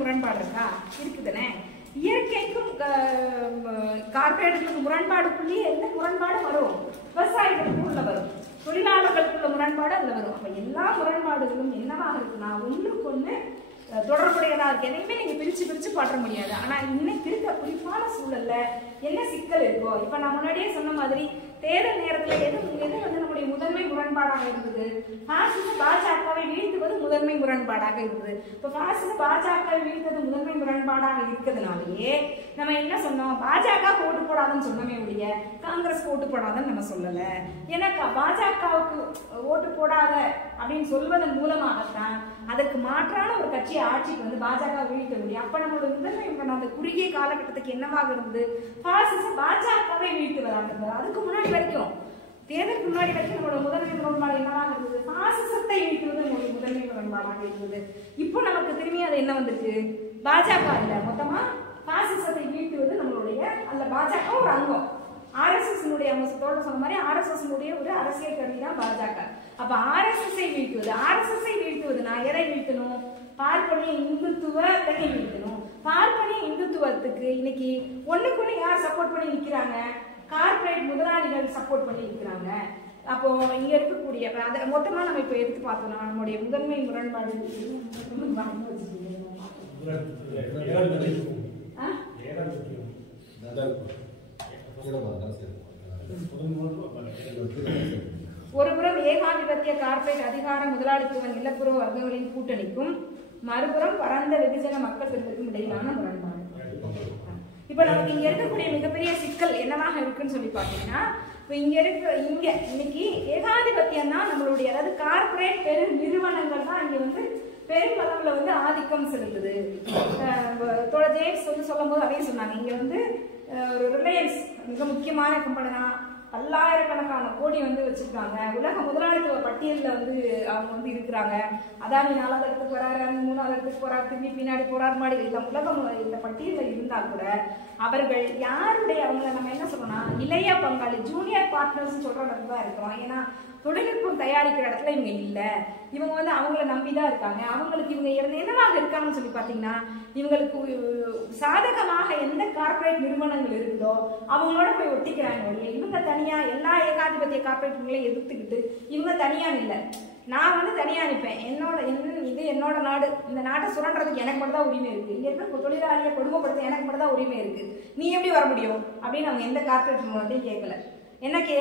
முரண்பாடு இருக்கா? இருக்குதுனே. இயற்கைக்கும் கார்பரேட்டுக்கும் முரண்பாடுக்குள்ளேயே என்ன முரண்பாடு வரும்? விவசாயிகளுக்கும் உள்ள வரும், தொழிலாளர்களுக்குள்ள முரண்பாடு அதுல வரும். அப்ப எல்லா முரண்பாடுகளும் என்னவாக இருக்குன்னா ஒண்ணுக்கு ஒண்ணு தொடர்புடையதா இருக்கு. எதையுமே நீங்க பிரிச்சு பாற்ற முடியாது. ஆனா இன்னைக்கு இருக்க குறிப்பான சூழல்ல என்ன சிக்கல் இருக்கோ, இப்ப நான் முன்னாடியே சொன்ன மாதிரி தேர்தல் நேரத்துல எது வந்து நம்முடைய முதன்மை முரண்பாடாக இருந்தது? பாஜகவை வீழ்த்துவது முதன்மை முரண்பாடாக இருந்தது. இப்ப பாஜகவை வீழ்த்தது முதன்மை முரண்பாடாக இருக்கிறதுனாலயே நம்ம என்ன சொன்னோம்? பாஜக ஓட்டு போடாதுன்னு சொன்னமே ஒழிய காங்கிரஸ் ஓட்டு போடாதுன்னு நம்ம சொல்லல. ஏன்னா பாஜகவுக்கு ஓட்டு போடாத அப்படின்னு சொல்வதன் மூலமாகத்தான் அதற்கு மாற்றான ஒரு கட்சி ஆட்சிக்கு வந்து பாஜக வீழ்த்த முடியும். அப்ப நம்மளோட முதன்மை அந்த குறுகிய காலகட்டத்துக்கு என்னவாக இருந்தது? பாஜகவை வீழ்த்துவதாக இருந்தது. அதுக்கு முன்னாடி வரைக்கும், தேர்தலுக்கு முன்னாடி வரைக்கும் நம்மளோட முதன்மை முரண்பாடு என்னவாக இருந்தது? பாசிசத்தை வீழ்த்துவது நம்மளுடைய முதன்மை முரண்பாடாக இருந்தது. இப்போ நமக்கு திரும்பி அது என்ன வந்திருக்கு? பாஜக இல்ல, மொத்தமா பாசிசத்தை வீழ்த்துவது நம்மளுடைய அல்ல, பாஜக ஒரு அங்கம். RSS அம்சத்தோட சொன்ன மாதிரி RSS ஒரு அரசியல் கருவி தான் பாஜக. அப்ப RSS-ஐ வீழ்த்துவதுனா எதை வீழ்த்தணும்? பார்ப்பனிய இந்துத்துவத்தை வீழ்த்தணும். பார்ப்பனிய இந்துத்துவத்துக்கு இன்னைக்கு ஒண்ணுக்கு யார் சப்போர்ட் பண்ணி நிக்கிறாங்க? கார்பரேட் முதலாளிகள் சப்போர்ட் பண்ணி நிற்கிறாங்க. அப்போ இங்க இருக்கக்கூடிய மொத்தமா நம்ம இப்ப எடுத்து பார்த்தோம்னா நம்முடைய முதன்மை முரண்பாடு ஒருபுறம் ஏகாதிபத்திய கார்பரேட் அதிகார முதலாளித்துவ நிலப்புற வர்க்கங்களின் கூட்டணிக்கும் மறுபுறம் பரந்த வெகுஜன மக்கள் பிரிவுக்கும் இடையிலான முரண்பாடு. இப்ப நமக்கு இங்க இருக்கக்கூடிய மிகப்பெரிய சிக்கல் என்னவாக இருக்குன்னு சொல்லி பாத்தீங்கன்னா, இப்ப இன்னைக்கு ஏகாதிபத்தியம் தான் நம்மளுடைய, அதாவது கார்பரேட் பெரு நிறுவனங்கள் தான் இங்க வந்து பெருமளவுல வந்து ஆதிக்கம் செலுத்துது. ஜேம்ஸ் வந்து சொல்லும் போது அதையும் சொன்னாங்க. இங்க வந்து ஒரு ரிலையன்ஸ் மிக முக்கியமான கம்பெனி தான், பல்லாயிரக்கணக்கான கோடி வந்து வச்சிருக்காங்க. உலக முதலாளித்துவ பட்டியலில் வந்து அவங்க வந்து இருக்கிறாங்க. அதானி 4வது இடத்துக்கு வராரு, 3வது இடத்துக்கு போறாரு, திரும்பி பின்னாடி போறாரு மாதிரி இந்த பட்டியலில் இருந்தா கூட அவர்கள் யாருடைய, அவங்களை நம்ம என்ன சொல்றோம்னா இளைய பங்காளி, ஜூனியர் பார்ட்னர்ஸ் சொல்ற இடத்துல தான் இருக்கிறோம். ஏன்னா தொழில்நுட்பம் தயாரிக்கிற இடத்துல இவங்க இல்லை, இவங்க வந்து அவங்கள நம்பிதான் இருக்காங்க. அவங்களுக்கு இவங்க என்னவாக இருக்காங்கன்னு சொல்லி பாத்தீங்கன்னா, இவங்களுக்கு சாதகமாக எந்த கார்பரேட் நிறுவனங்கள் இருக்குதோ அவங்களோட போய் ஒட்டிக்கிறாங்க. இவங்க தனியா எல்லா ஏகாதிபத்திய கார்பரேட்களையும் எதிர்த்துக்கிட்டு இவங்க தனியா இல்லை, நான் வந்து தனியா நிற்பேன், இது என்னோட நாடு, இந்த நாட்டை சுரண்டுறதுக்கு எனக்கு மட்டும் தான் உரிமை இருக்கு, இங்க இருக்க தொழிலாளியை கொடுமைப்படுத்த எனக்கு மட்டும் தான் உரிமை இருக்கு, நீ எப்படி வர முடியும் அப்படின்னு அவங்க எந்த கார்பரேட் நிறுவனத்தையும் கேட்கல.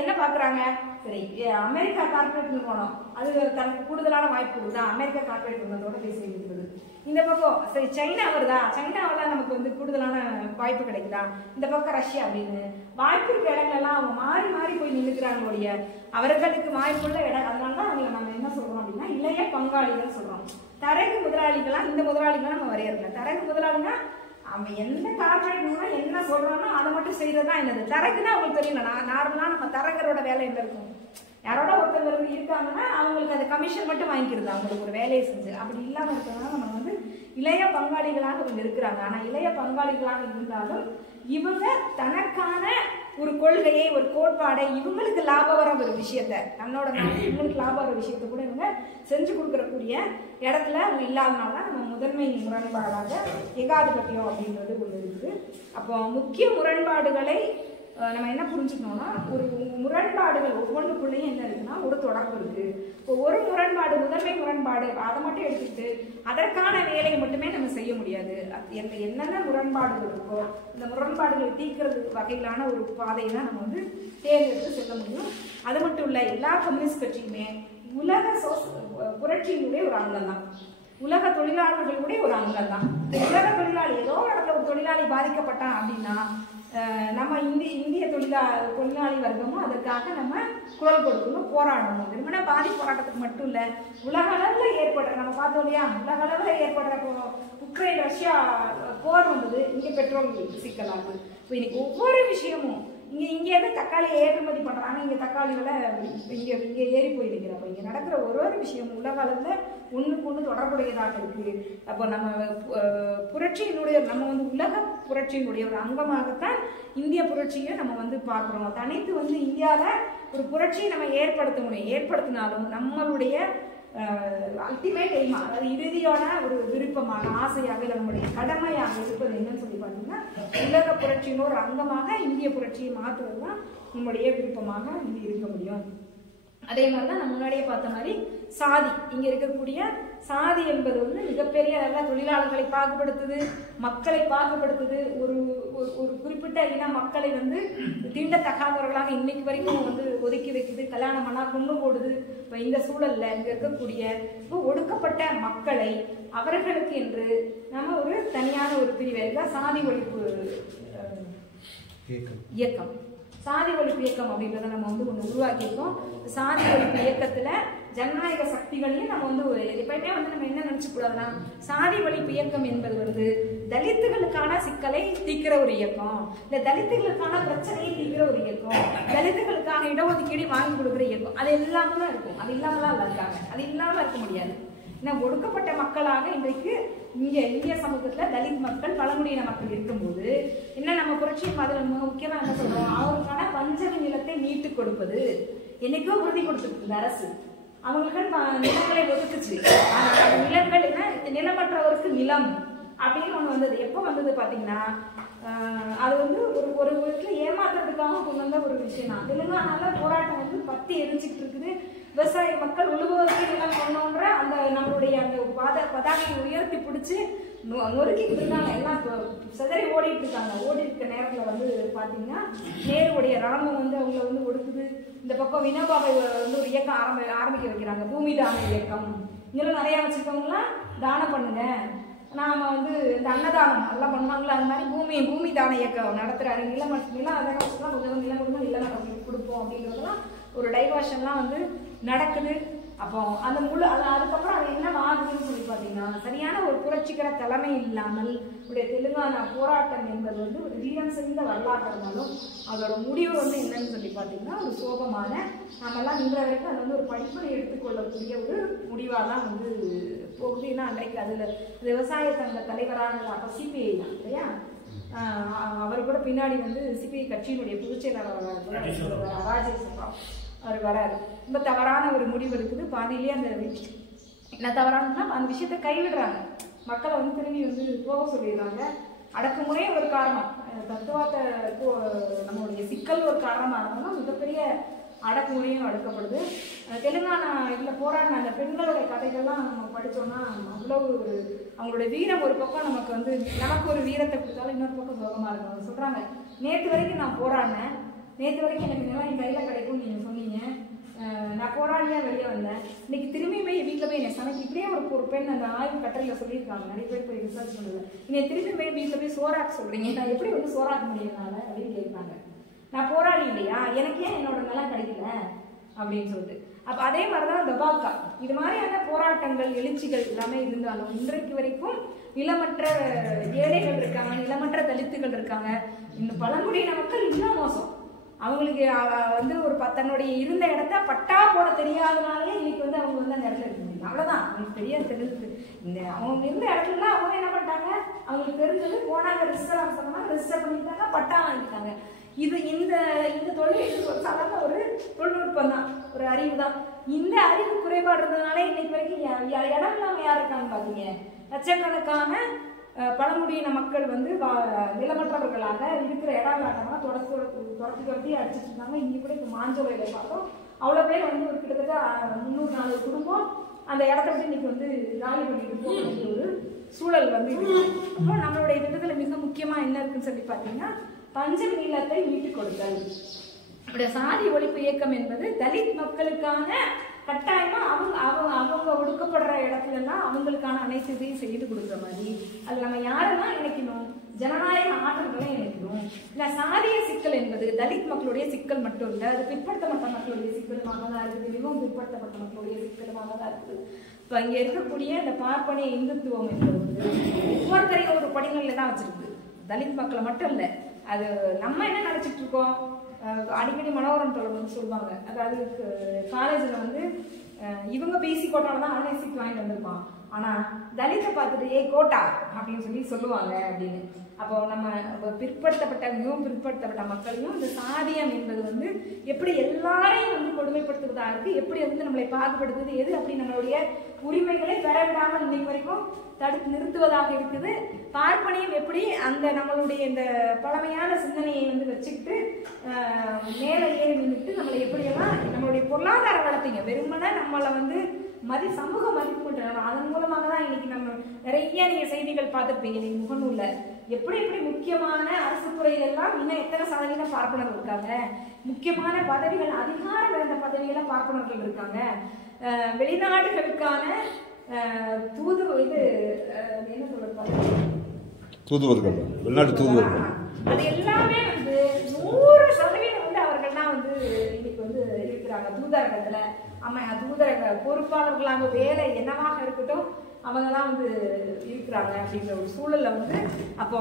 என்ன பாக்குறாங்க? சரி, அமெரிக்கா கார்பரேட் நிறுவனம் அது தனக்கு கூடுதலான வாய்ப்பு கொடுத்தா அமெரிக்கா கார்பரேட் நிறுவனத்தோட பேசி இருக்கிறது. இந்த பக்கம் சரி சைனா வருதா, சைனாவில நமக்கு வந்து கூடுதலான வாய்ப்பு கிடைக்குதா, இந்த பக்கம் ரஷ்யா அப்படின்னு வாய்ப்பு இருக்க இடங்கள்லாம் அவங்க மாறி போய் நின்றுக்கிறாங்க. அவர்களுக்கு வாய்ப்புள்ள இடம், அதனாலதான் அவங்களை நம்ம என்ன சொல்றோம் அப்படின்னா இளைய பங்காளிகள் சொல்றோம். தரகு முதலாளிகளா இந்த முதலாளிகளா நம்ம வரையறல. தரகு முதலாளினா அவன் எந்த கார்பரேட் என்ன சொல்றானோ அதை மட்டும் செய்யறதுதான் என்னது தரகுன்னா அவங்களுக்கு தெரியல. நார்மலா நம்ம தரகரோட வேலை என்ன இருக்கும்? யாரோட ஒருத்தவங்க இருக்காங்கன்னா அவங்களுக்கு அது கமிஷன் மட்டும் வாங்கிக்கிறது, அவங்களுக்கு ஒரு வேலையை செஞ்சு. அப்படி இல்லாம இருக்கிறதுனால நம்ம வந்து இளைய பங்காளிகளாக இவங்க இருக்கிறாங்க. ஆனா இளைய பங்காளிகளாக இருந்தாலும் இவங்க தனக்கான ஒரு கொள்கையை, ஒரு கோட்பாடை, இவங்களுக்கு லாபம் வர ஒரு விஷயத்த, தன்னோட இவங்களுக்கு லாபம் வர விஷயத்த கூட இவங்க செஞ்சு கொடுக்கறக்கூடிய இடத்துல அவங்க இல்லாதனால நம்ம முதன்மை முரண்பாடாக ஏகாதிபத்தியம் அப்படின்றது ஒன்று இருக்குது. அப்போ முக்கிய முரண்பாடுகளை நம்ம என்ன புரிஞ்சுக்கணும்னா, ஒரு முரண்பாடுகள் ஒவ்வொன்றுக்குள்ளேயும் என்ன இருக்குன்னா ஒரு தொடர்பு இருக்கு. இப்போ ஒரு முரண்பாடு, முதன்மை முரண்பாடு, அதை மட்டும் எடுத்துக்கிட்டு அதற்கான வேலையை மட்டுமே நம்ம செய்ய முடியாது. என்னென்ன முரண்பாடுகள் இருக்கோ இந்த முரண்பாடுகளை தீர்க்கிறது வகையிலான ஒரு பாதையை தான் நம்ம வந்து தேர்ந்தெடுத்து செல்ல முடியும். அது மட்டும் இல்ல, எல்லா கம்யூனிஸ்ட் கட்சியுமே உலக புரட்சியினுடைய ஒரு அங்கம் தான், உலக தொழிலாளர்களுடைய ஒரு அங்கம் தான். உலக தொழிலாளி, ஏதோ இடத்துல ஒரு தொழிலாளி பாதிக்கப்பட்டான் அப்படின்னா நம்ம இந்திய தொழிலாளி வர்க்கமும் அதற்காக நம்ம குரல் கொடுக்கணும், போராடணும். வெறுமனே பாதி போராட்டத்துக்கு மட்டும் இல்ல, உலக அளவில் ஏற்படுற, நம்ம பார்த்தோம் இல்லையா, உலக அளவில் ஏற்படுற உக்ரைன் ரஷ்யா போர் வந்தது, இங்க பெட்ரோல் சிக்கலாகுது. இப்போ இன்னைக்கு ஒவ்வொரு விஷயமும் இங்கேருந்து தக்காளியை ஏற்றுமதி பண்றாங்க, இங்க தக்காளி விலை இங்க ஏறி போயிருக்கிறப்ப இங்க நடக்கிற ஒரு விஷயம் உலக அளவுல ஒண்ணுக்கு ஒண்ணு தொடர்புடையதாக இருக்கு. அப்போ நம்ம புரட்சியினுடைய, நம்ம வந்து உலக புரட்சியினுடைய ஒரு அங்கமாகத்தான் இந்திய புரட்சியை நம்ம வந்து பார்க்கிறோம். தனித்து வந்து இந்தியாவில ஒரு புரட்சியை நம்ம ஏற்படுத்த முடியும். ஏற்படுத்தினாலும் நம்மளுடைய அல்டிமேட் எய்மா, அதாவது இறுதியான ஒரு விருப்பமாக, ஆசையாக, இல்லை நம்முடைய கடமையாக இருப்பது என்னன்னு சொல்லி பார்த்தீங்கன்னா, உலக புரட்சியின் ஒரு அங்கமாக இந்திய புரட்சியை மாற்றுவது தான் நம்முடைய விருப்பமாக இது இருக்க முடியும். அதே மாதிரிதான் நம்ம முன்னாடியே பார்த்த மாதிரி சாதி, இங்க இருக்கக்கூடிய சாதி என்பது வந்து மிகப்பெரிய அளவில் தொழிலாளர்களை பாகுபடுத்துது, மக்களை பாகுபடுத்துது. ஒரு ஒரு குறிப்பிட்ட இன மக்களை வந்து தீண்டத்தகாதவர்களாக இன்னைக்கு வரைக்கும் வந்து ஒதுக்கி வைக்குது, கல்யாணம் பண்ணா கொண்டு போடுது. இப்போ இந்த சூழல்ல இங்க இருக்கக்கூடிய ஒடுக்கப்பட்ட மக்களை அவர்களுக்கு என்று நம்ம ஒரு தனியான ஒரு பிரிவை தான் சாதி ஒழிப்பு இயக்கம். சாதி ஒழிப்பு இயக்கம் அப்படின்றத நம்ம வந்து ஒன்று உருவாக்கியிருக்கோம். சாதி ஒழிப்பு இயக்கத்துல ஜனநாயக சக்திகளையும் நம்ம வந்து எப்பயுமே வந்து நம்ம என்ன நினைச்சு கூடாதுன்னா, சாதி ஒழிப்பு இயக்கம் என்பது வந்து தலித்துகளுக்கான சிக்கலை தீர்க்கிற ஒரு இயக்கம், இந்த தலித்துகளுக்கான பிரச்சனையை தீர்க்கிற ஒரு இயக்கம், தலித்துகளுக்கான இடஒதுக்கீடு வாங்கி கொடுக்குற இயக்கம். அது எல்லாமே தான் இருக்கும். அது இல்லாமலாம் இருக்காங்க, அது இல்லாம இருக்க முடியாது. ஏன்னா ஒடுக்கப்பட்ட மக்களாக இன்றைக்கு இங்க இந்திய சமூகத்துல தலித் மக்கள், பழங்குடியின மக்கள் இருக்கும்போது என்ன நம்ம புரட்சியின் மாதிரி மிக முக்கியமா என்ன சொல்றோம், அவருக்கான பஞ்சமி நிலத்தை மீட்டு கொடுப்பது. என்னைக்கோ உறுதி கொடுத்துருக்கு இந்த அரசு, அவங்களுக்கு நிலங்களை ஒதுக்குச்சு. ஆனா நிலங்கள் என்ன, நிலமற்றவருக்கு நிலம் அப்படின்னு ஒண்ணு வந்தது. எப்போ வந்தது பாத்தீங்கன்னா, அது வந்து ஒரு வீட்டுல ஏமாத்துறதுக்காக கொண்டு வந்த ஒரு விஷயம் தான். தெலுங்கானால போராட்டம் வந்து பத்தி எரிஞ்சுக்கிட்டு இருக்குது. விவசாய மக்கள் உழுவதற்கு நிலம் கொண்டோன்ற அந்த நம்மளுடைய அந்த பதாகையை உயர்த்தி பிடிச்சி நொறுக்கிட்டு இருக்காங்க. எல்லாம் சிதறி ஓடிட்டு இருக்காங்க. ஓடி இருக்க நேரத்துல வந்து பாத்தீங்கன்னா, நேருடைய ராணுவம் வந்து அவங்களை வந்து ஒடுக்குது. இந்த பக்கம் வினோபாவை வந்து ஒரு இயக்கம் ஆரம்பிக்க வைக்கிறாங்க, பூமி தான இயக்கம். இதெல்லாம் நிறைய வச்சிருக்கவங்களாம் தானம் பண்ணுங்க, நாம வந்து இந்த அன்னதானம் எல்லாம் பண்ணுவாங்களா, அந்த மாதிரி பூமி தான இயக்கம் நடத்துறாரு. நிலம் அதெல்லாம் வச்சுக்கலாம், கொஞ்சம் நிலம் கொடுங்க, நிலம் கொடுப்போம் அப்படின்றதெல்லாம் ஒரு டைவர்ஷன்லாம் வந்து நடக்குது. அப்போ அந்த அதுக்கப்புறம் அது என்ன ஆகுதுன்னு சொல்லி பார்த்தீங்கன்னா, சரியான ஒரு புரட்சிகர தலைமை இல்லாமல் உடைய தெலுங்கானா போராட்டம் என்பது வந்து ஒரு வீரம் செறிந்த வரலாற்று இருந்தாலும் அதோட முடிவு வந்து என்னன்னு சொல்லி பார்த்தீங்கன்னா, ஒரு சோகமான, நம்மெல்லாம் இன்ற வரைக்கும் அது வந்து ஒரு படிப்பை எடுத்துக்கொள்ளக்கூடிய ஒரு முடிவாக தான் வந்து போகுது. ஏன்னா அன்றைக்கு அதுல விவசாய சங்க தலைவரான அப்போ சிபிஐ தான் இல்லையா, அவர் கூட பின்னாடி வந்து சிபிஐ கட்சியினுடைய பொதுச் செயலாளர் ராஜேஷ் அவர் வராரு. ரொம்ப தவறான ஒரு முடிவு இருக்குது. பாதியிலேயே அந்த என்ன தவறானதுன்னா, அந்த விஷயத்தை கைவிடுறாங்க, மக்களை வந்து திரும்பி வந்து போக சொல்லிடுறாங்க. அடக்குமுறை ஒரு காரணம், தத்துவார்த்த நம்மளுடைய சிக்கல் ஒரு காரணமாக இருந்தாலும் மிகப்பெரிய அடக்குமுறையும் அடுக்கப்படுது. தெலுங்கானா இதில் போராடின அந்த பெண்களுடைய கதைகள்லாம் நம்ம படித்தோம்னா அவ்வளோ ஒரு அவங்களுடைய வீரம் ஒரு பக்கம் நமக்கு வந்து, நமக்கு ஒரு வீரத்தை கொடுத்தாலும் இன்னொரு பக்கம் சோகமாக இருக்கும். அவங்க சொல்கிறாங்க, நேற்று வரைக்கும் நான் போராடினேன், நேற்று வரைக்கும் எனக்கு நிலம் என் கையில் கிடைக்கும்னு நீங்கள் சொன்னீங்க, நான் போராடியாக வெளியே வந்தேன், இன்னைக்கு திரும்பி போய் வீட்டில் போய் என்னை சமைக்க, இப்படியே ஒரு பெண் அந்த ஆய்வு கட்டுரையில் சொல்லியிருக்காங்க, நிறைய பேர் போய் ரிசர்ச் பண்ணுறது, நீங்கள் திரும்பி போய் வீட்டில் போய் சோறாக்க சொல்கிறீங்க, நான் எப்படி வந்து சோறாக்க முடியும்னால அப்படின்னு கேட்குறாங்க. நான் போராடி இல்லையா, எனக்கு ஏன் என்னோட நிலம் கிடைக்கல அப்படின்னு சொல்லிட்டு. அப்போ அதே மாதிரிதான் தபால்கா, இது மாதிரியான போராட்டங்கள் எழுச்சிகள் எல்லாமே இருந்தாலும் இன்றைக்கு வரைக்கும் நிலமற்ற ஏழைகள் இருக்காங்க, நிலமற்ற தலித்துகள் இருக்காங்க. இந்த பழங்குடியின மக்கள் இன்னும் மோசம். அவங்களுக்கு வந்து ஒரு தன்னுடைய இருந்த இடத்த பட்டா போட தெரியாதனாலே இன்னைக்கு வந்து அவங்க வந்து அந்த இடத்துல இருக்க முடியும். அவ்வளவுதான், அவங்களுக்கு தெரிஞ்சது. இந்த அவங்க இருந்த இடத்துலலாம் அவங்க என்ன பண்ணிட்டாங்க, அவங்களுக்கு தெரிஞ்சது போனாங்க, ரெஜிஸ்டர் ஆஃபீஸர் ரெஜிஸ்டர் பண்ணிட்டாங்க, பட்டா வாங்கிட்டாங்க. இது இந்த தொழில் ஒரு சாதாரண ஒரு தொழில்நுட்பம் தான், ஒரு அறிவு தான். இந்த அறிவு குறைபாடு இருந்ததுனாலே இன்னைக்கு வரைக்கும் இடம் இல்லாம யார் இருக்காங்க பாத்தீங்க, லட்சக்கணக்கான பழங்குடியின மக்கள் வந்து நிலமற்றவர்களாக இருக்கிற இடம் இல்லாட்டமாக துரத்தி அடிச்சுட்டு இருந்தாங்க. இங்கே கூட இப்போ மாஞ்சோலையில பார்த்தோம், அவ்வளோ பேர் வந்து ஒரு கிட்டத்தட்ட 300-400 குடும்பம் அந்த இடத்த விட்டு இன்னைக்கு வந்து காலி பண்ணிட்டு போகக்கூடிய ஒரு சூழல் வந்து இருக்கு. அப்போ நம்மளுடைய திட்டத்துல மிக முக்கியமா என்ன இருக்குன்னு சொல்லி பார்த்தீங்கன்னா, பஞ்சமி நிலத்தை மீட்டு கொடுத்தல். நம்முடைய சாதி ஒழிப்பு இயக்கம் என்பது தலித் மக்களுக்கான கட்டாயமா அவங்க ஒடுக்கப்படுற இடத்துல எல்லாம் அவங்களுக்கான அனைத்து இதையும் செய்து கொடுக்குற மாதிரி, அது நம்ம யாரெல்லாம் இணைக்கணும், ஜனநாயக ஆற்றல்களை இணைக்கணும். இல்ல சாதிய சிக்கல் என்பது தலித் மக்களுடைய சிக்கல் மட்டும் இல்லை, அது பிற்படுத்தப்பட்ட மக்களுடைய சிக்கலுமாக தான் இருக்குது, மிகவும் பிற்படுத்தப்பட்ட மக்களுடைய சிக்கலுமாக தான் இருக்குது. இப்ப இங்க இருக்கக்கூடிய இந்த பார்ப்பனிய இந்துத்துவம் என்பது ஒவ்வொருத்தரையும் ஒரு படிநிலை தான் வச்சிருக்கு, தலித் மக்களை மட்டும் இல்லை. அது நம்ம என்ன நினைச்சிட்டு இருக்கோம், அடிக்கடி மனோரம் தொடர்பு சொல்லுவாங்க, அதாவது காலேஜில் வந்து இவங்க பிசி கோட்டால தான் அவனே சீட் வாங்கிட்டு வந்திருப்பான், ஆனா தலித்தை பார்த்துட்டு ஏ கோட்டா அப்படின்னு சொல்லி சொல்லுவாங்க அப்படின்னு. அப்போ நம்ம பிற்படுத்தப்பட்ட மிகவும் பிற்படுத்தப்பட்ட மக்களையும் இந்த சாதியம் என்பது வந்து எப்படி எல்லாரையும் வந்து கொடுமைப்படுத்துவதா இருக்கு, எப்படி வந்து நம்மளை பாகுபடுத்துது, எது அப்படி நம்மளுடைய உரிமைகளை பெற விடாமல் இன்னைக்கு வரைக்கும் தடுத்து நிறுத்துவதாக இருக்குது. பார்ப்பனியம் எப்படி அந்த நம்மளுடைய இந்த பழமையான சிந்தனையை வந்து வச்சுக்கிட்டு மேலே ஏறி நின்றுட்டு நம்மளை எப்படியெல்லாம் நம்மளுடைய பொருளாதார வளர்த்தீங்க வெறுமனே நம்மளை வந்து சமூக மதிப்பு கொண்டு அதன் மூலமாக தான் இன்னைக்கு நம்ம நிறைய நீங்க செய்திகள் பார்த்துருப்பீங்க நீங்க முகநூல்ல எப்படி எப்படி முக்கியமான அரசு துறையிலெல்லாம் இன்னும் எத்தனை சதவீதம் பார்ப்பனர்கள் இருக்காங்க, முக்கியமான பதவிகள் அதிகாரம் இருந்த பதவியில பார்ப்பனர்கள் இருக்காங்க, வெளிநாடுகளுக்கான என்ன சொல்றது தூதுவர்கள் வெளிநாட்டு தூதுவர்கள் அது எல்லாமே வந்து 100% வந்து அவர்கள் தான் வந்து இன்னைக்கு வந்து இருக்கிறாங்க தூதரகத்துல. தூதரக பொறுப்பாளர்களாக வேலை என்னவாக இருக்கட்டும் அவங்கதான் வந்து இருக்கிறாங்க அப்படிங்கிற ஒரு சூழல்ல வந்து அப்போ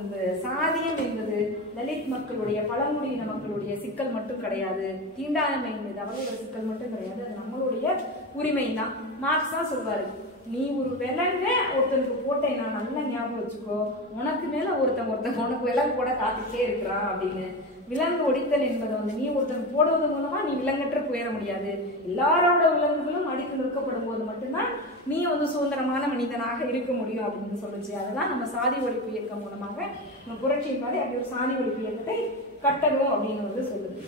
இந்த சாதியம் என்பது தலித் மக்களுடைய பழங்குடியின மக்களுடைய சிக்கல் மட்டும் கிடையாது, தீண்டாமை என்பது அவர்களோட சிக்கல் மட்டும் கிடையாது, அது நம்மளுடைய உரிமை தான். மார்க்ஸ் தான் சொல்வாரு, நீ ஒரு விலங்க ஒருத்தனுக்கு போட்டேன்னா நல்லா ஞாபகம் வச்சுக்கோ, உனக்கு மேல ஒருத்தன் உனக்கு விலங்கு போட காத்துட்டே இருக்கிறான் அப்படின்னு. விலங்கு ஒடித்தல் என்பதை வந்து நீ ஒருத்தன் போடுவது மூலமா நீ விலங்கற்ற போயிட முடியாது, எல்லாரோட விலங்குகளும் அடித்து நிற்கப்படும் போது மட்டும்தான் நீ வந்து சுதந்திரமான மனிதனாக இருக்க முடியும் அப்படின்னு சொல்லுச்சு. அதெல்லாம் நம்ம சாதி ஒழிப்பு இயக்கம் மூலமாக நம்ம புரட்சியின் பாதை அப்படி ஒரு சாதி ஒழிப்பு இயக்கத்தை கட்டணும் அப்படின்னு வந்து சொல்லுது.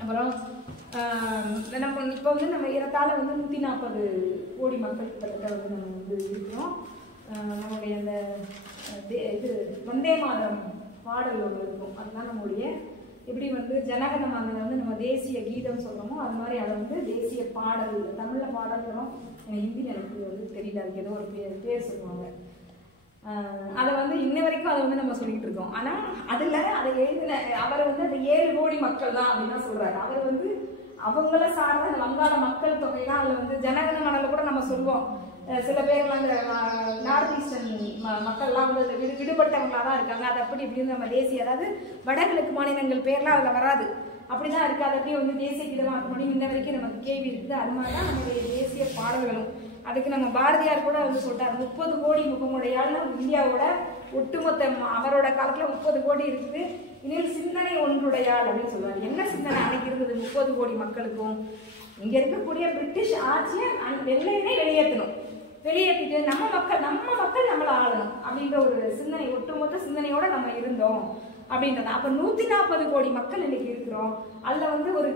அப்புறம் நம்ம இப்போ வந்து நம்ம ஏறத்தாழ வந்து 140 கோடி மக்கள் கிட்டத்தட்ட வந்து நம்ம வந்து இருக்கிறோம். நம்மளுடைய அந்த இது வந்தே மாதரம் பாடல் ஒன்று இருக்கும், அதுதான் நம்மளுடைய எப்படி வந்து ஜனகணமன வந்து நம்ம தேசிய கீதம் சொல்றோமோ அது மாதிரி அதை வந்து தேசிய பாடல் தமிழ்ல பாடல்களும் ஹிந்தியில் எனக்கு வந்து தெரியல, அதுக்கு ஏதோ ஒரு பேர் சொல்லுவாங்க. அதை வந்து இன்ன வரைக்கும் அதை வந்து நம்ம சொல்லிட்டு இருக்கோம். ஆனா அதுல அதை எழுதின அவர் வந்து அந்த 7 கோடி மக்கள் தான் அப்படின்னு சொல்றாரு. அவர் வந்து அவங்கள சார்ந்த வங்காள மக்கள் தொகை தான். அதுல வந்து ஜனகணமனல கூட நம்ம சொல்லுவோம் சில பேர் அந்த நார்த் ஈஸ்டர்ன் மக்கள்லாம் வந்து விடுபட்டவங்களா தான் இருக்காங்க, அது அப்படி இப்படின்னு நம்ம தேசிய அதாவது வடகிழக்கு மாநிலங்கள் பேர்லாம் அதுல வராது, அப்படிதான் இருக்கு. அது அப்படியே வந்து தேசிய கீதமாக பண்ணி இன்ன வரைக்கும் நமக்கு கேள்வி இருக்குது. அது மாதிரிதான் நம்மளுடைய தேசிய பாடல்களும். அதுக்கு நம்ம பாரதியார் கூட வந்து சொல்றாரு, 30 கோடி முகமுடையால் இந்தியாவோட ஒட்டுமொத்த அவரோட காலத்துல 30 கோடி இருக்குது, இனியில் சிந்தனை ஒன்றுடையாள் அப்படின்னு சொல்றாரு. என்ன சிந்தனை அன்னைக்கு இருந்தது 30 கோடி மக்களுக்கும்? இங்க இருக்கக்கூடிய பிரிட்டிஷ் ஆட்சியை வெள்ளையனே வெளியேற்றணும், வெளியேற்றிட்டு நம்ம மக்கள் நம்மளை ஆளணும் அப்படின்ற ஒரு சிந்தனை ஒட்டுமொத்த சிந்தனையோட நம்ம இருந்தோம் அப்படின்றது. அப்ப 140 கோடி மக்கள் இன்னைக்கு இருக்கிறோம். அதுல வந்து ஒரு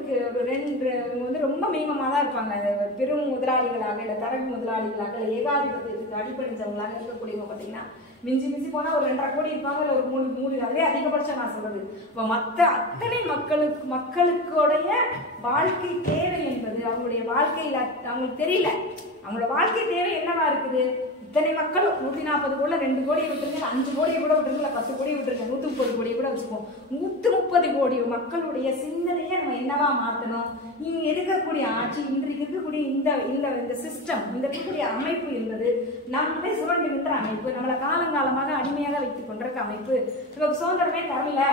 2 வந்து ரொம்ப மினிமமா தான் இருப்பாங்க, பெரும் முதலாளிகளாக இல்ல தரகு முதலாளிகளாக இல்ல ஏகாதிபத்தியத்துக்கு அடிப்படைஞ்சவங்களாக இருக்கக்கூடியவங்க பாத்தீங்கன்னா மிஞ்சி போனா ஒரு 2.5 கோடி இருப்பாங்க, இல்ல ஒரு 3 அதுவே அதிகபட்சம் நான் சொல்றது. இப்ப மத்த அத்தனை மக்களுக்குடைய வாழ்க்கை தேவை என்பது அவங்களுடைய வாழ்க்கையில அவங்களுக்கு தெரியல. அவங்களோட வாழ்க்கை தேவை என்னவா இருக்குது? இத்தனை மக்கள் 140 கோடி 2 கோடியை விட்டுருங்க, 5 கோடியை கூட விட்டுருங்க, 10 கோடியை விட்டுருங்க, 130 கோடியை கூட வச்சுப்போம். 130 கோடி மக்களுடைய சிந்தனையை நம்ம என்னவா மாற்றணும்? இங்க இருக்கக்கூடிய ஆட்சி இன்றைக்கு இருக்கக்கூடிய இந்த சிஸ்டம் இந்த இருக்கக்கூடிய அமைப்பு என்பது நம்மளே சுரண்டுகின்ற அமைப்பு, நம்மளை காலங்காலமாக அடிமையாக வைத்துக் கொண்டிருக்க அமைப்பு. நமக்கு சுதந்திரமே தரல.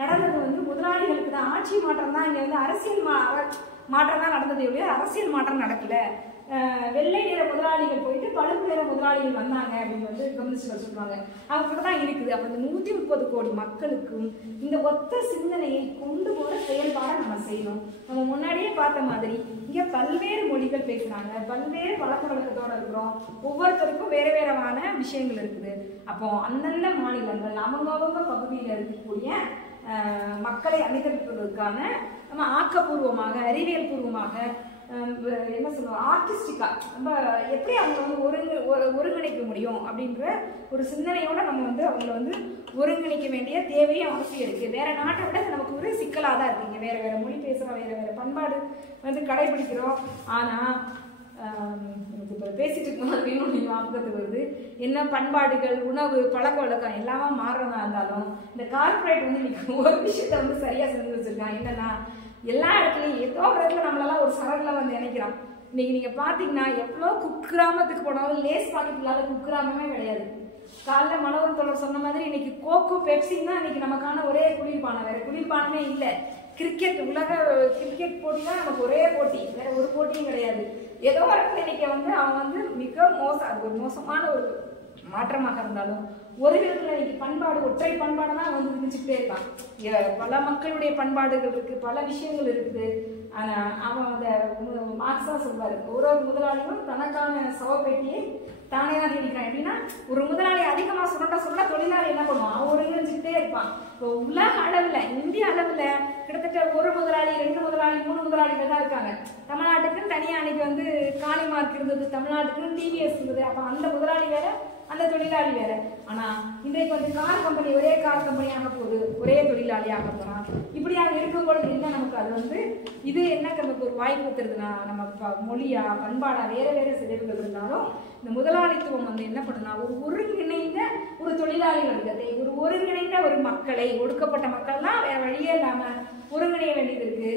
நடந்தது வந்து முதலாளிகளுக்கு தான். ஆட்சி மாற்றம் தான், இங்க வந்து அரசியல் மாற்றம் தான் நடந்தது, அரசியல் மாற்றம் நடக்கல. வெள்ளை நிற முதலாளிகள் போயிட்டு பழுப்பு நிற முதலாளிகள் வந்தாங்க அப்படின்னு வந்து கம்யூனிஸ்ட்கள் சொல்றாங்க. அவங்க தான் இருக்குது. அப்ப இந்த 130 கோடி மக்களுக்கும் இந்த ஒத்த சிந்தனையை கொண்டு போற செயல்பாடை நம்ம செய்யணும். நம்ம முன்னாடியே பார்த்த மாதிரி இங்க பல்வேறு மொழிகள் பேசுறாங்க, பல்வேறு பழக்க வழக்கத்தோட இருக்கிறோம், ஒவ்வொருத்தருக்கும் வேற வேறமான விஷயங்கள் இருக்குது. அப்போ அந்தந்த மாநிலங்கள் அவங்கவங்க பகுதியில் இருக்கக்கூடிய மக்களை அணிதிரட்டுவதற்கான நம்ம ஆக்கப்பூர்வமாக அறிவியல் பூர்வமாக என்ன சொல்லுவோம் ஆர்டிஸ்டிக்கா நம்ம எப்படி அவங்க வந்து ஒருங்கிணைக்க முடியும் அப்படின்ற ஒரு சிந்தனையோட நம்ம வந்து அவங்கள வந்து ஒருங்கிணைக்க வேண்டிய தேவையும் அவசியம் இருக்கு. வேற நாட்டை விட நமக்கு ஒரு சிக்கலாக தான் இருக்குங்க. வேற வேற மொழி பேசுறோம், வேற வேற பண்பாடு வந்து கடைபிடிக்கிறோம். ஆனா இப்போ பேசிட்டு இருக்கோம் அப்படின்னு ஞாபகத்துக்கு வருது. என்ன பண்பாடுகள் உணவு பழக்க வழக்கம் எல்லாமே மாறுறதா இருந்தாலும் இந்த கார்பரேட் வந்து இன்னைக்கு ஒரு விஷயத்த வந்து சரியா செஞ்சு வச்சிருக்கான். என்னன்னா எல்லா இடத்துலையும் ஏதோ ஒரு இடத்துல நம்மளால ஒரு சரகுல வந்து நினைக்கிறோம். இன்னைக்கு நீங்க பாத்தீங்கன்னா எவ்வளோ குக்கிராமத்துக்கு போனாலும் லேஸ் பாக்கெட் இல்லாத குக்கிராமமே கிடையாது. காலைல மனோகர் தொடர் சொன்ன மாதிரி இன்னைக்கு கோகோ பெப்சின்னு தான் இன்னைக்கு நமக்கான ஒரே குளிர்பானம், வேற குளிர்பானமே இல்லை. உலக கிரிக்கெட் போட்டி தான் நமக்கு ஒரே போட்டி, வேற ஒரு போட்டியும் கிடையாது. ஏதோ ஒரு இன்னைக்கு அவன் மிக மோசமான ஒரு மாற்றமாக இருந்தாலும் ஒரு விதத்துல இன்னைக்கு பண்பாடு, ஒற்றை பண்பாடு தான் இருந்துச்சுட்டே இருக்கான். பல மக்களுடைய பண்பாடுகள் இருக்கு, பல விஷயங்கள் இருக்குது. ஆனா அவன் அந்த மார்க்ஸா சொல்வாரு, ஒரு முதலாளியும் தனக்கான சவப்பேட்டியை தானே தான் நினைக்கிறான். எப்படின்னா ஒரு முதலாளி அதிகமா சொல்ல தொழிலாளி என்ன பண்ணுவான், அவன் ஒருங்கிணைஞ்சுக்கிட்டே இருப்பான். இப்போ உலக அளவுல, இந்திய அளவுல கிட்டத்தட்ட ஒரு முதலாளி, 2 முதலாளி, 3 முதலாளிகள் தான் இருக்காங்க. தமிழ்நாட்டுக்குன்னு தனியா அன்னைக்கு காளிமார்க் இருந்தது, தமிழ்நாட்டுக்குன்னு டிவிஎஸ் இருந்தது. அப்ப அந்த முதலாளி வேற, அந்த தொழிலாளி வேற. ஆனா இன்றைக்கு கார் கம்பெனி ஒரே கார் கம்பெனியாக போகுது, ஒரே தொழிலாளியாக போறான். இப்படியாக இருக்கும்பொழுது என்ன நமக்கு அது இது என்ன நமக்கு ஒரு வாய்ப்பு தருதுன்னா, நம்ம மொழியா பண்பாடா வேற வேற சிதைவுகள் இருந்தாலும் இந்த முதலாளித்துவம் என்ன பண்ணுனா, ஒரு ஒருங்கிணைந்த ஒரு தொழிலாளி வர்க்கத்தை, ஒரு ஒருங்கிணைந்த ஒரு மக்களை, ஒடுக்கப்பட்ட மக்கள்லாம் வேற வழியே இல்லாம ஒருங்கிணைய வேண்டியது இருக்கு.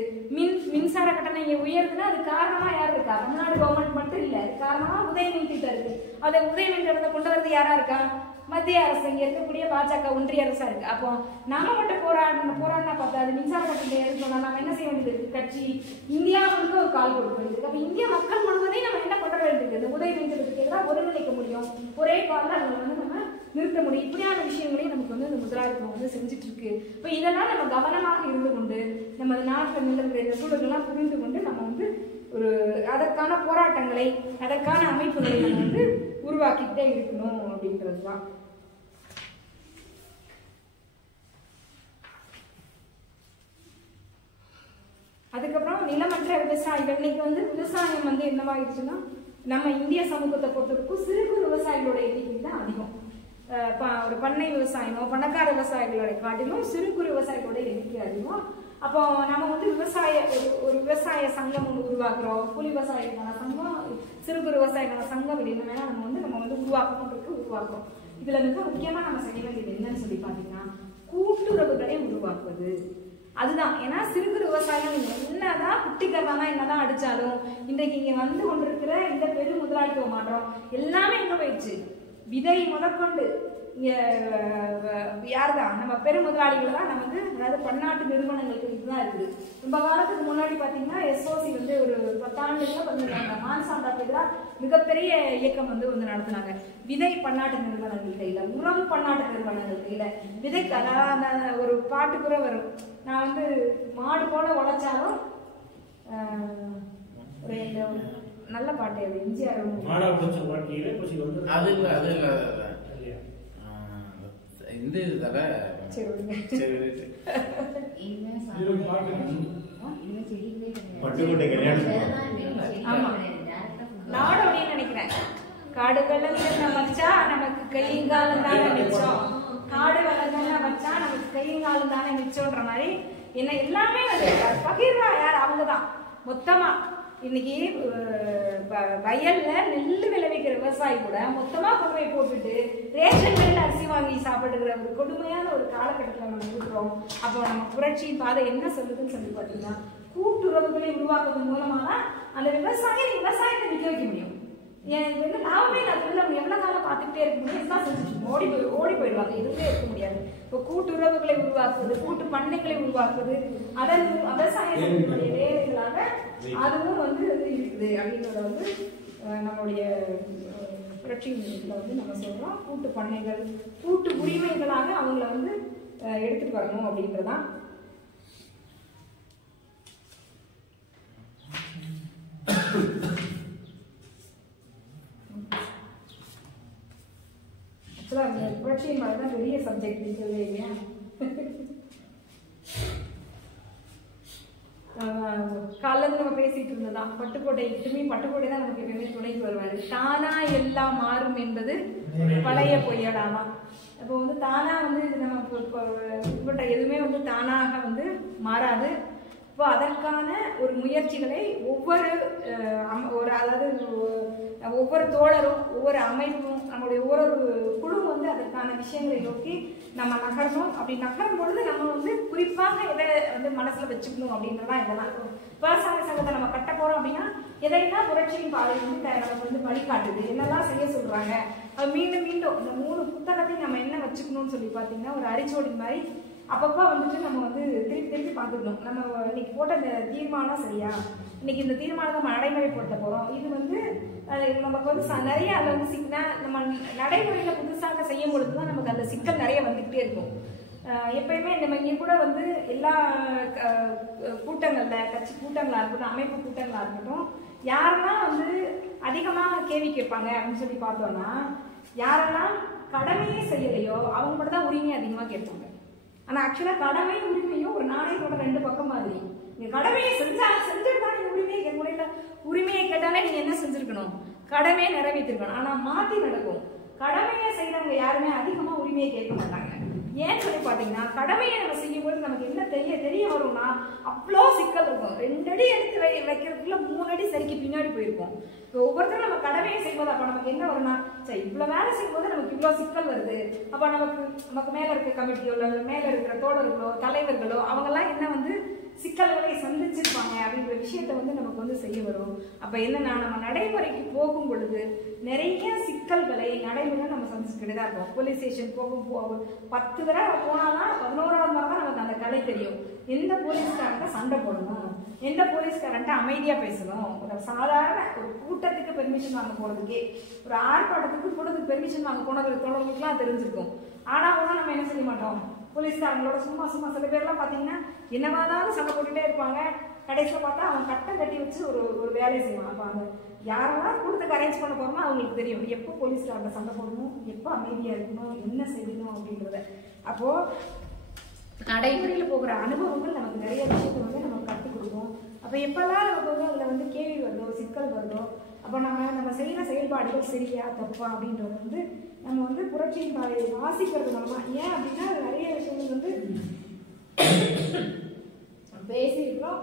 மின்சார கட்டணம் இங்க உயர்துன்னா அது காரணமா யார் இருக்கா? தமிழ்நாடு கவர்மெண்ட் மட்டும் இல்ல, அது காரணமா உதயமின் திட்டம் இருக்கு. அதை உதயமின் திட்டத்தை கொண்டு வரது யாரா இருக்கா? மத்திய அரசு, இங்க இருக்கக்கூடிய பாஜக ஒன்றிய அரசா இருக்கு. அப்போ நாம மட்டும் போராடினா பார்த்தா அது மின்சார கட்டணத்தை ஏற்படுத்தா நாம என்ன செய்ய வேண்டியது இருக்கு? கட்சி இந்தியாவுக்கு ஒரு கால் கொடுக்க வேண்டியது. அப்ப இந்திய மக்கள் முழுவதையும் நம்ம என்ன பண்ண வேண்டியது? உதயமின் திட்டத்துக்கு எல்லாம் ஒருங்கிணைக்க முடியும், ஒரே காலில் அதை நம்ம நிறுத்த முடியும். இப்படியான விஷயங்களையும் நமக்கு இந்த முதலாளித்துவம் செஞ்சுட்டு இருக்கு. இப்போ இதெல்லாம் நம்ம கவனமாக இருந்து கொண்டு நம்ம நாட்டில் நிலவுகிற இந்த சூழல்கள்லாம் புரிந்து கொண்டு நம்ம ஒரு அதற்கான போராட்டங்களை, அதற்கான அமைப்புகளை நம்ம உருவாக்கிட்டே இருக்கணும் அப்படின்றது தான். அதுக்கப்புறம் நிலமற்ற விவசாயிகள். இன்னைக்கு விவசாயம் என்னவாயிடுச்சுன்னா, நம்ம இந்திய சமூகத்தை பொறுத்தவரைக்கும் சிறு குறு விவசாயிகளோட எண்ணிக்கை தான் அதிகம். ஒரு பண்ணை விவசாயமோ பணக்கார விவசாயிகளோட காட்டிலும் சிறு குறு விவசாயிகளோட எண்ணிக்கை அதிகம். அப்போ நம்ம ஒரு விவசாய சங்கம் உருவாக்குறோம். கூலி விவசாயிகளுக்கான சங்கம், சிறு குறு விவசாயிக்கான சங்கம் அப்படின்னு வேணா நம்ம உருவாக்குறோம். இதுல மிக முக்கியமா நம்ம செய்ய வேண்டியது என்னன்னு சொல்லி பாத்தீங்கன்னா, கூட்டுறவுகளை உருவாக்குவது. அதுதான். ஏன்னா சிறு குறு விவசாயம் என்னதான் குட்டிக்கரனா என்னதான் அடிச்சாலும் இன்றைக்கு இங்க கொண்டிருக்கிற இந்த பெரு முதலாளித்துவ மாற்றம் எல்லாமே எங்க போயிடுச்சு? விதை முதற்கொண்டு யாருதான்? நம்ம பெரு முதலாளிகள் தான். நம்ம அதாவது பன்னாட்டு நிறுவனங்களுக்கு இதுதான் இருக்குது. ரொம்ப காலத்துக்கு முன்னாடி பாத்தீங்கன்னா எஸ்ஓசி ஒரு 10 ஆண்டுகள் பண்ணிருக்காங்க. மான்சாண்டா தான் மிகப்பெரிய இயக்கம் நடத்தினாங்க. விதை பன்னாட்டு நிறுவனங்கள் கையில, உரம் பன்னாட்டு நிறுவனங்கள் கையில. விதைக்கு அதாவது ஒரு பாட்டு கூட வரும், நான் மாடு போல உழைச்சாலும் ஒரு நல்ல பாட்டு, அது எம்ஜிஆர். நாடோடின்னு நினைக்கிறேன். காடு வெள்ளம் வச்சா நமக்கு கையங்காலம் தானே மிச்சம், காடு வெள்ளம் வச்சா நமக்கு கையங்காலம் தானே மிச்சம்ன்ற மாதிரி என்ன எல்லாமே பகிர்வா யார்? அவங்கதான் மொத்தமா. இன்னைக்கு வயல்ல நெல் விளைவிக்கிற விவசாயி கூட மொத்தமா கொண்டு போய் போட்டுட்டு ரேஷன் கடையில் அரிசி வாங்கி சாப்பிடுகிற ஒரு கொடுமையான ஒரு காலகட்டத்தில் நம்ம இருக்கிறோம். அப்போ நம்ம புரட்சியின் பாதை என்ன சொல்லுதுன்னு சொல்லி பார்த்தீங்கன்னா, கூட்டுறவுகளை உருவாக்குவதன் மூலமாக அந்த விவசாயத்தை நிக்க வைக்க முடியும். எனக்கு லாபமே இல்லாத நம்ம எவ்வளவு காலம் பார்த்துக்கிட்டே இருக்க முடியும்? இதுதான் செஞ்சுட்டு ஓடி போயிடுவாங்க, எதுவுமே இருக்க முடியாது. இப்போ கூட்டுறவுகளை உருவாக்குவது, கூட்டு பண்ணைகளை உருவாக்குவது, அதன் விவசாயத்தினுடைய வேலைகளாக அதுவும் இருக்குது அப்படின்றத நம்மளுடைய புரட்சி நம்ம சொல்றோம். கூட்டு பண்ணைகள், கூட்டு உரிமைகளாக அவங்கள எடுத்துட்டு வரணும் அப்படின்றதான். புரட்சியின் மாதிரிதான் பெரிய சப்ஜெக்ட் சொல்லவே இல்லையா? காலைல நம்ம பேசிட்டு இருந்ததான் பட்டுக்கோட்டை. இப்பவுமே பட்டுக்கோட்டை தான் நமக்கு எப்பயுமே துணைக்கு வருவாரு. தானா எல்லாம் மாறும் என்பது பழைய பொய்யடாமா. இப்போ தானா இது நம்ம எதுவுமே தானாக மாறாது. இப்போ அதற்கான ஒரு முயற்சிகளை ஒவ்வொரு அதாவது ஒவ்வொரு தோழரும் ஒவ்வொரு அமைப்பும் நம்மளுடைய ஒவ்வொரு குழு வந்து அதற்கான விஷயங்களை நோக்கி நம்ம நகரணும். அப்படி நகரும் பொழுது நம்ம வந்து குறிப்பாக எதை வந்து மனசுல வச்சுக்கணும் அப்படின்றதான் இதெல்லாம். விவசாய சங்கத்தை நம்ம கட்ட போறோம் அப்படின்னா எதைனா புரட்சியின் பாதை வந்து நமக்கு வந்து வழிகாட்டுது, என்னெல்லாம் செய்ய சொல்றாங்க. அது மீண்டும் மீண்டும் இந்த 3 புத்தகத்தையும் நம்ம என்ன வச்சுக்கணும்னு சொல்லி பார்த்தீங்கன்னா ஒரு அரிச்சோடி மாதிரி அப்பப்போ வந்துட்டு நம்ம வந்து திருப்பி திருப்பி பார்த்துக்கணும். நம்ம இன்னைக்கு போட்ட இந்த தீர்மானம் சரியா, இன்னைக்கு இந்த தீர்மானம் நம்ம நடைமுறைப்படுத்த போறோம். இது வந்து நமக்கு வந்து நிறைய அதில் வந்து நம்ம நடைமுறையில புதுசாக செய்யும் பொழுதுதான் நமக்கு அந்த சிக்கல் நிறைய வந்துகிட்டே இருக்கும். எப்பயுமே நம்ம இங்கே கூட வந்து எல்லா கூட்டங்கள்ல கட்சி கூட்டங்களா இருக்கட்டும், அமைப்பு கூட்டங்களா இருக்கட்டும், யாரெல்லாம் வந்து அதிகமாக கேள்வி கேட்பாங்க அப்படின்னு சொல்லி பார்த்தோம்னா யாரெல்லாம் கடமையே செய்யலையோ அவங்க மட்டும் தான் உரிமையை அதிகமாக கேட்பாங்க. ஆனா ஆக்சுவலா கடமை உரிமையும் ஒரு நாணயத்தோட 2 பக்கம் மாதிரி. நீங்க கடமையை செஞ்சுட்டு தான் நீங்க உரிமையை கேட்க முடியல. உரிமையை கேட்டாலே நீங்க என்ன செஞ்சிருக்கணும், கடமையை நிறைவேற்றிருக்கணும். ஆனா மாத்தி நடக்கும். கடமையை செய்யறவங்க யாருமே அதிகமா உரிமையை கேட்க மாட்டாங்க. ஏன்னு சொல்லி பாத்தீங்கன்னா கடமையை நம்ம செய்யும்போது நமக்கு என்ன தெரிய வரும்னா அவ்வளோ சிக்கல் இருக்கும். 2 அடி எடுத்து வைக்கிறதுக்குள்ள 3 அடி சரிக்கு பின்னாடி போயிருக்கும். இப்போ ஒவ்வொருத்தரும் நம்ம கடமையை செய்யும்போது அப்ப நமக்கு என்ன வரும்னா சரி இவ்வளவு வேலை செய்யும்போது நமக்கு இவ்வளவு சிக்கல் வருது. அப்ப நமக்கு மேல இருக்க கமிட்டியோ இல்ல மேல இருக்கிற தோழர்களோ தலைவர்களோ அவங்க எல்லாம் என்ன வந்து சிக்கல்களை சந்திச்சிருப்பாங்க அப்படின்ற விஷயத்த வந்து நமக்கு வந்து செய்ய வரும். அப்ப என்னன்னா நம்ம நடைமுறைக்கு போகும் பொழுது நிறைய சிக்கல்களை நடைமுறை நம்ம சந்திச்சுக்கிட்டு தான் இருக்கோம். போலீஸ் ஸ்டேஷன் போகும் 10 தடவை போனாதான் 11ஆவது முறை தான் நமக்கு அந்த கலை தெரியும். எந்த போலீஸ்காரன்ட்ட சண்டை போடணும், எந்த போலீஸ்காரன்ட்ட அமைதியா பேசணும். ஒரு சாதாரண ஒரு கூட்டத்துக்கு பெர்மிஷன் வாங்க போறதுக்கே, ஒரு ஆர்ப்பாட்டத்துக்கு கூட்டத்துக்கு பெர்மிஷன் வாங்க போனவங்களுக்குலாம் தெரிஞ்சிருக்கும். ஆனா கூட நம்ம என்ன செய்ய மாட்டோம், போலீஸ்காரங்களோட சும்மா சில பேர்லாம் பாத்தீங்கன்னா என்னவாதான் சண்டை போட்டுட்டே இருப்பாங்க. கடைசியில் பார்த்தா அவன் கட்டம் கட்டி வச்சு ஒரு வேலையை செய்வான். அப்போ அவங்க யாரெல்லாம் கூட்டத்துக்கு அரேஞ்ச் பண்ண போறோமோ அவங்களுக்கு தெரியும் எப்போ போலீஸ்காரங்க சண்டை போடணும், எப்போ அமைதியா இருக்கணும், என்ன செய்யணும் அப்படின்றத. அப்போ நடைமுறையில் போகிற அனுபவங்கள் நமக்கு நிறைய விஷயத்தை வந்து நம்ம கற்றுக் கொடுக்கும். அப்போ எப்பெல்லாம் நமக்கு வந்து அதில் வந்து கேள்வி வருதோ சிக்கல் வருதோ அப்போ நம்ம செய்கிற செயல்பாடுகள் சரியா தப்பா அப்படின்றது வந்து நம்ம வந்து புரட்சியின் பாதையை வாசிக்கிறது மூலமா. ஏன் அப்படின்னா நிறைய விஷயங்கள் வந்து பேசியிருக்கிறோம்.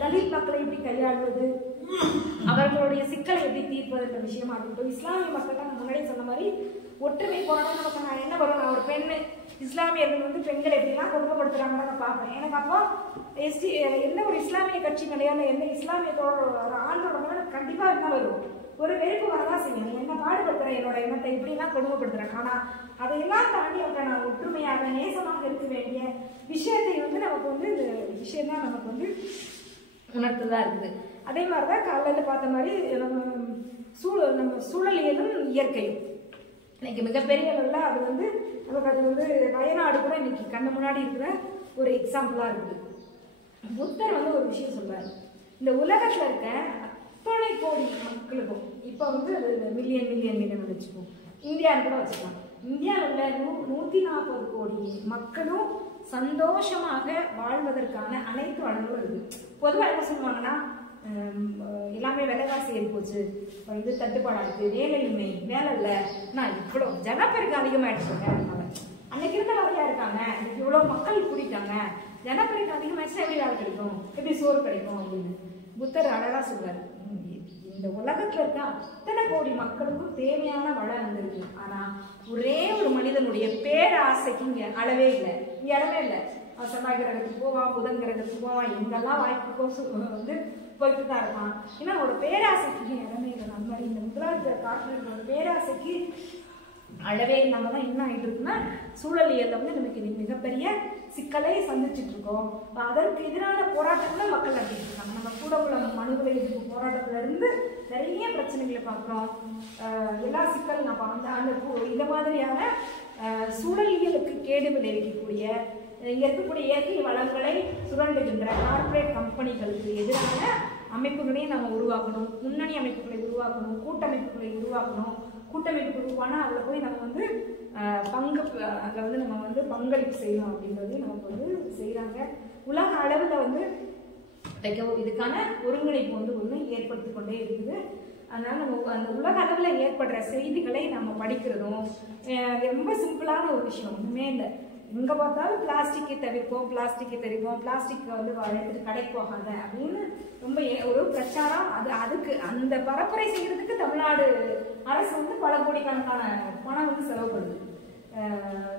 தலித் மக்களை எப்படி கையாளுவது, அவர்களுடைய சிக்கலை எப்படி தீர்ப்பதுன்ற விஷயமா இருக்கட்டும். இஸ்லாமிய மக்கள் நான் முன்னாடியே சொன்ன மாதிரி ஒற்றுமை போராட்டம் நமக்கு நான் என்ன வரும், நான் ஒரு பெண்ணு இஸ்லாமியர்கள் வந்து பெண்கள் எப்படிலாம் கொடுமைப்படுத்துறாங்கன்னு நான் பார்ப்பேன். எனக்கு அப்போ எந்த ஒரு இஸ்லாமிய கட்சி மேலேயோ எந்த இஸ்லாமியத்தோட ஆண்டோட மேலே கண்டிப்பா என்ன வரும், ஒரு வெறுப்பு வரதான் செய்யும். நீ என்ன பாடுபடுத்துறேன், என்னோட எண்ணத்தை இப்படிலாம் கொடுமைப்படுத்துறேன். ஆனா அதையெல்லாம் தாண்டி அவங்க நான் ஒற்றுமையாக நேசமாக இருக்க வேண்டிய விஷயத்தை வந்து நமக்கு வந்து இந்த விஷயம் தான் நமக்கு வந்து உணர்த்துதான் இருக்குது. அதே மாதிரிதான் காலையில பார்த்த மாதிரி நம்ம சூழலியலும் இயற்கையும் இன்னைக்கு மிகப்பெரிய அளவுல அது வந்து நமக்கு அது வந்து வயநாடு கூட இன்னைக்கு கண்ணு முன்னாடி இருக்கிற ஒரு எக்ஸாம்பிளா இருக்குது. புத்தர் வந்து ஒரு விஷயம் சொல்றாரு, இந்த உலகத்துல இருக்க அத்தனை கோடி மக்களுக்கும் இப்ப வந்து அது மில்லியன் வச்சுப்போம், இந்தியான்னு கூட வச்சுக்கலாம். இந்தியாவில் 140 கோடி மக்களும் சந்தோஷமாக வாழ்வதற்கான அனைத்து வளங்களும் இருக்கு. பொதுவாக என்ன சொல்லுவாங்கன்னா எல்லாமே விலைவாசி ஏறி போச்சு, வந்து தட்டுப்பாடா இருக்கு, வேலையின்மை, வேலை இல்லை, நான் இவ்வளவு ஜனப்பெருக்கு அதிகமாயிடுச்சுங்க. அன்னைக்கு இருந்த வரையா இருக்காங்க, இன்னைக்கு இவ்வளவு மக்கள் கூட்டிட்டாங்க, ஜனப்பெருக்கு அதிகமாயிடுச்சுன்னா எப்படி வேலை கிடைக்கும், எப்படி சோறு கிடைக்கும் அப்படின்னு புத்தர் அழகா சொல்றாரு. இந்த உலகத்துல இருக்க அத்தனை கோடி மக்களுக்கும் தேவையான வளம் இருந்திருக்கு. ஆனா ஒரே ஒரு மனிதனுடைய பேராசைக்கு இங்க அளவே இல்லை, இங்க இடமே இல்லை. செவ்வாய் கிரகத்துக்கு போவான், புதன் கிரகத்துக்கு போவான், எங்கெல்லாம் வாய்ப்புக்கோ வந்து போயிட்டு தான் இருக்கான். ஏன்னா ஒரு பேராசைக்கு இடமே இல்லை. அந்த மாதிரி இந்த முதலாளித்துவ காட்டுற பேராசைக்கு அளவே இல்லாம தான் என்ன ஆகிட்டு இருக்குன்னா சூழலியல்ல வந்து நமக்கு இன்னைக்கு மிகப்பெரிய சிக்கலை சந்திச்சுட்டு இருக்கோம். அதற்கு எதிரான போராட்டங்களை மக்கள் நடத்திட்டு இருக்காங்க. நம்ம கூட உள்ள மனுகளை எதிர்ப்பு போராட்டத்துல இருந்து நிறைய பிரச்சனைகளை பார்க்கிறோம். எல்லா சிக்கலும் நம்ம அந்த இந்த மாதிரியான சூழலியலுக்கு கேடு விளைவிக்கக்கூடிய இங்க இருக்கக்கூடிய இயற்கை வளங்களை சுரண்டுகின்ற கார்பரேட் கம்பெனிகளுக்கு எதிரான அமைப்புகளையும் நம்ம உருவாக்கணும், முன்னணி அமைப்புகளை உருவாக்கணும், கூட்டமைப்புகளை உருவாக்கணும். கூட்டமைப்பு உருவானா அதில் போய் நம்ம வந்து அதில் வந்து நம்ம வந்து பங்களிப்பு செய்யணும் அப்படின்றதையும் நமக்கு வந்து செய்கிறாங்க. உலக அளவில் வந்து இதுக்கான ஒருங்கிணைப்பு வந்து ஒன்று ஏற்படுத்தி கொண்டே இருக்குது. அதனால நம்ம அந்த உலக அளவில் ஏற்படுற செய்திகளை நம்ம படிக்கிறதும் ரொம்ப சிம்பிளான ஒரு விஷயம், ஒன்றுமே இல்லை. எங்கே பார்த்தாலும் பிளாஸ்டிக்கை தவிர்ப்போம், பிளாஸ்டிக்கை வந்து எடுத்துட்டு கடைக்கு போகாத அப்படின்னு ரொம்ப ஒரு பிரச்சாரம். அதுக்கு அந்த பரப்புரை செய்யறதுக்கு தமிழ்நாடு அரசு வந்து பல கோடிக்கணக்கான பணம் வந்து செலவு பண்ணுது.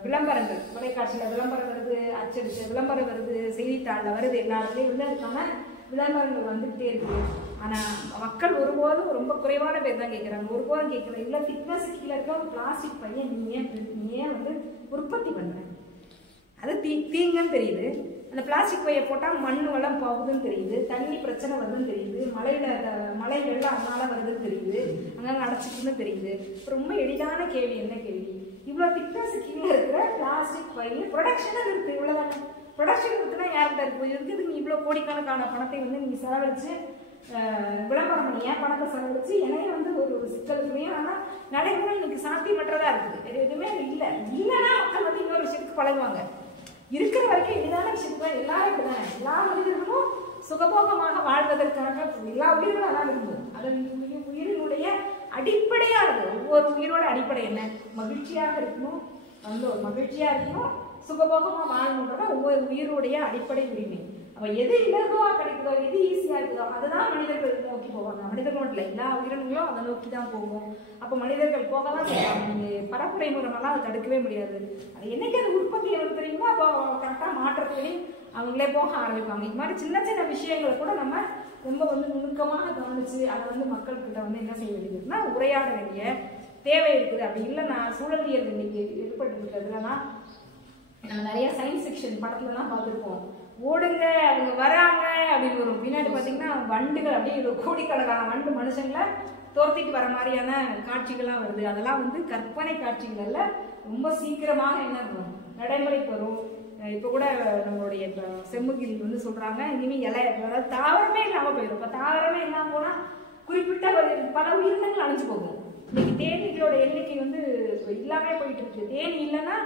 விளம்பரங்கள், தொலைக்காட்சியில் விளம்பரம் வருது, அச்சடிச்சு விளம்பரம் வருது, செய்தித்தாளில் வருது, எல்லா இடத்துலையும் வந்து அதுக்கான விளம்பரங்கள் வந்துகிட்டே இருக்குது. ஆனால் மக்கள் ஒருபோதும் ரொம்ப குறைவான பேர் தான் கேட்குறாங்க. ஒருபோதும் கேட்கல, இல்லை திக்னஸ் கீழே இருக்க ஒரு பிளாஸ்டிக் பையன் நீ ஏன் வந்து உற்பத்தி பண்ணுறேன், அது தீங்குன்னு தெரியுது. அந்த பிளாஸ்டிக் பையை போட்டால் மண் வளம் போகுதுன்னு தெரியுது, தண்ணி பிரச்சனை வருதுன்னு தெரியுது, மழை வெள்ளம் அதனால வருதுன்னு தெரியுது, அங்கங்கே அடைச்சிக்குன்னு தெரியுது. ரொம்ப எளிதான கேள்வி என்ன கேள்வி, இவ்வளோ திக்னஸ் கீழே இருக்கிற பிளாஸ்டிக் பையில் ப்ரொடக்ஷன் இருக்குது, இவ்வளோதானே ப்ரொடக்ஷன் இருக்குன்னா யார்கிட்ட இருக்குது நீ இவ்வளோ கோடிக்கணக்கான பணத்தை வந்து நீங்கள் செலவழிச்சு விளம்பரம் பண்ணி ஏன் பணத்தை செலவழிச்சு என்னையே வந்து ஒரு சிக்கலுக்குலையும். ஆனால் நடைமுறை இன்னைக்கு சாத்தியமற்றதா இருக்குது, வேறு எதுவுமே இல்லைன்னா மக்கள் வந்து இன்னொரு விஷயத்துக்கு பழகுவாங்க. இருக்கிற வரைக்கும் எளிதான விஷயத்துக்கு எல்லாரும் இப்படிதானே, எல்லா மனிதர்களும் சுகபோகமாக வாழ்வதற்காக எல்லா உயிர்களும் அதான் விரும்பும். அது உயிரினுடைய அடிப்படையானது. ஒவ்வொரு உயிரோட அடிப்படை என்ன, மகிழ்ச்சியாக இருக்கணும், மகிழ்ச்சியாக இருக்கணும், சுகபோகமாக வாழணுன்றத ஒவ்வொரு உயிரோடைய அடிப்படை உரிமை. அப்போ எது இலகுவா கிடைக்குதோ, எது ஈஸியாக இருக்குதோ அதுதான் மனிதர்கள் நோக்கி போவாங்க. மனிதர்கள் இல்லை, எல்லா உயிரினங்களும் அதை நோக்கி தான் போகும். அப்போ மனிதர்கள் போக தான் செய்வாங்க. நீங்கள் பரப்புரை மூலமெல்லாம் அதை தடுக்கவே முடியாது. அது என்னைக்கு அது உற்பத்தி எடுத்துறீங்களோ அப்போ கரெக்டாக மாற்றத்துலேயும் அவங்களே போக ஆரம்பிப்பாங்க. இது மாதிரி சின்ன சின்ன விஷயங்களை கூட நம்ம ரொம்ப வந்து நுணுக்கமாக கவனிச்சு அதை வந்து மக்கள்கிட்ட வந்து என்ன செய்ய வேண்டியதுன்னா உரையாட வேண்டிய தேவை இருக்குது. அப்படி இல்லை நான் சூழலியல் இன்னைக்கு ஏற்பட்டு இருக்கிறதுலனா நம்ம நிறைய சயின்ஸ் ஃபிக்ஷன் படத்துலலாம் பார்த்துருப்போம். ஓடுங்க அவங்க வராங்க அப்படின்னு வரும், பின்னாடி பார்த்தீங்கன்னா வண்டுகள் அப்படியே கோடிக்கணக்கான வண்டு மனுஷங்களை தோர்த்திட்டு வர மாதிரியான காட்சிகள்லாம் வருது. அதெல்லாம் வந்து கற்பனை காட்சிகள் அல்ல, ரொம்ப சீக்கிரமாக என்ன இருக்கும் நடைமுறைக்கு வரும். இப்போ கூட நம்மளுடைய செம்முகில் வந்து சொல்கிறாங்க இனிமேல் அதாவது தாவரமே இல்லாமல் போயிடும். இப்போ தாவரமே இல்லாமல் போனால் குறிப்பிட்ட பல உயிரினங்கள் அழிஞ்சு போகும். இன்னைக்கு தேனீகளோட எண்ணிக்கை வந்து இல்லாமல் போயிட்டு இருக்கு. தேனி இல்லைன்னா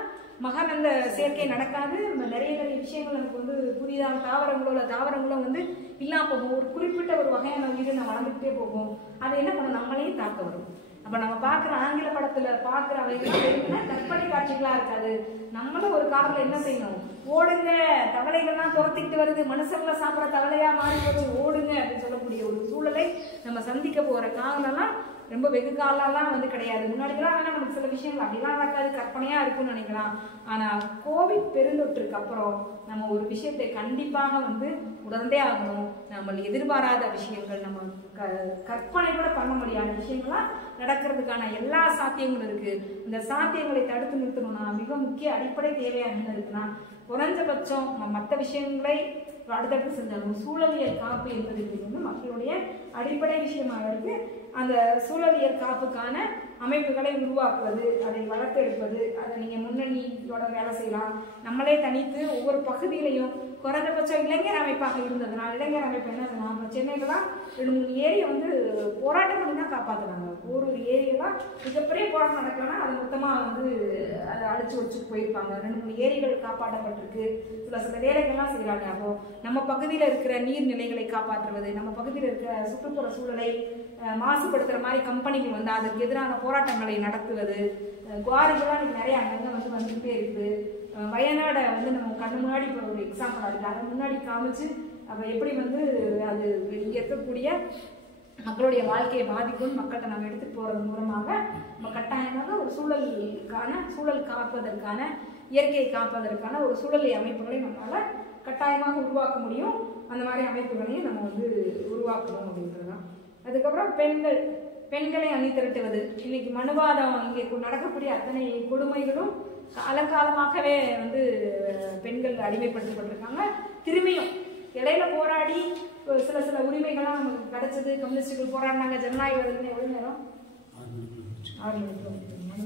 மகரந்த சேர்க்கை நடக்காது. நிறைய விஷயங்கள் நமக்கு வந்து புதிதாக தாவரங்களோ வந்து இல்லாம போகும். ஒரு குறிப்பிட்ட ஒரு வகையான உயிரினம் வளர்ந்துகிட்டே போகும். அது என்ன பண்ணும், நம்மளையும் தாக்க வரும். அப்ப நம்ம பார்க்குற ஆங்கில படத்துல பார்க்குற அவைகள்லாம் கற்பனை காட்சிகளா இருக்காது. நம்மளும் ஒரு காலத்துல என்ன செய்யணும், ஓடுங்க தவளைகள்லாம் துரத்திக்கிட்டு வருது, மனுஷங்களை சாப்பிட்ற தவளையா மாறி போது ஓடுங்க அப்படின்னு சொல்லக்கூடிய ஒரு சூழலை நம்ம சந்திக்க போற காலம்லாம் ரொம்ப வெகு காலம்லாம் வந்து கிடையாது. முன்னாடிலாம் வேணா நமக்கு சில விஷயங்கள் அப்படிலாம் நடக்காது, கற்பனையா இருக்கும்னு நினைக்கலாம். ஆனா கோவிட் பெருந்தொற்றுக்கு அப்புறம் நம்ம ஒரு விஷயத்தை கண்டிப்பாக வந்து உணர்ந்தே ஆகணும். நம்ம எதிர்பாராத விஷயங்கள், நம்ம கற்பனை கூட பண்ண முடியாத விஷயங்கள்லாம் நடக்கிறதுக்கான எல்லா சாத்தியங்களும் இருக்கு. இந்த சாத்தியங்களை தடுத்து நிறுத்தணும்னா மிக முக்கிய அடிப்படை தேவையா என்ன இருக்குன்னா, குறைஞ்சபட்சம் மற்ற விஷயங்களை அடுத்தடுத்து செஞ்சாலும் சூழலியல் காப்பு என்பது வந்து மக்களுடைய அடிப்படை விஷயமாக இருக்கு. அந்த சூழலியல் காப்புக்கான அமைப்புகளை உருவாக்குவது, அதை வளர்த்தெடுப்பது, அதை நீங்கள் முன்னணியோட வேலை செய்யலாம். நம்மளே தனித்து ஒவ்வொரு பகுதியிலையும் குறைந்தபட்சம் இளைஞர் அமைப்பாக இருந்ததுனால் இளைஞர் அமைப்பு என்ன நம்ம சென்னையிலாம் 2-3 ஏரியை வந்து போராட்டம் பண்ணி தான் காப்பாற்றுனாங்க. ஒரு ஏரியெல்லாம் மிகப்பெரிய போராட்டம் நடக்கலன்னா அது மொத்தமாக வந்து அதை அழிச்சு வச்சுட்டு போயிருப்பாங்க. 2-3 ஏரிகள் காப்பாற்றப்பட்டிருக்கு. சில வேலைகள்லாம் செய்கிறாங்க. அப்போ நம்ம பகுதியில் இருக்கிற நீர்நிலைகளை காப்பாற்றுவது, நம்ம பகுதியில் இருக்கிற சுற்றுப்புற சூழலை மாசுபடுத்துகிற மாதிரி கம்பெனிகள் வந்து அதற்கு எதிரான போராட்டங்களை நடத்துவது, குவாரிகள்லாம் இன்னைக்கு நிறைய அங்கங்கே வந்து வந்துகிட்டே இருக்குது. வயநாடை வந்து நம்ம கண்ணு முன்னாடி இப்போ ஒரு எக்ஸாம்பிள் இருக்குது, அதை முன்னாடி காமிச்சு அப்போ எப்படி வந்து அது இங்கே இருக்கக்கூடிய மக்களுடைய வாழ்க்கையை பாதிக்கும் மக்கள்கிட்ட நம்ம எடுத்துகிட்டு போகிறது மூலமாக நம்ம கட்டாயமாக ஒரு சூழல் காப்பதற்கான, இயற்கையை காப்பதற்கான ஒரு சூழலை அமைப்புகளை நம்மளால் கட்டாயமாக உருவாக்க முடியும். அந்த மாதிரி அமைப்புகளையும் நம்ம வந்து உருவாக்கணும் அப்படின்றது தான். அதுக்கப்புறம் பெண்களை அணி திரட்டுவது. இன்னைக்கு மனுவாதம் இங்கே நடக்கக்கூடிய அத்தனை கொடுமைகளும் காலகாலமாகவே வந்து பெண்கள் அடிமைப்படுத்தப்பட்டிருக்காங்க. திரும்பியும் இடையில போராடி சில உரிமைகள்லாம் நமக்கு கிடைச்சது. கம்யூனிஸ்டுகள் போராடினாங்க, ஜனநாயக வருதுன்னு எவ்வளவு நேரம் 6 மணி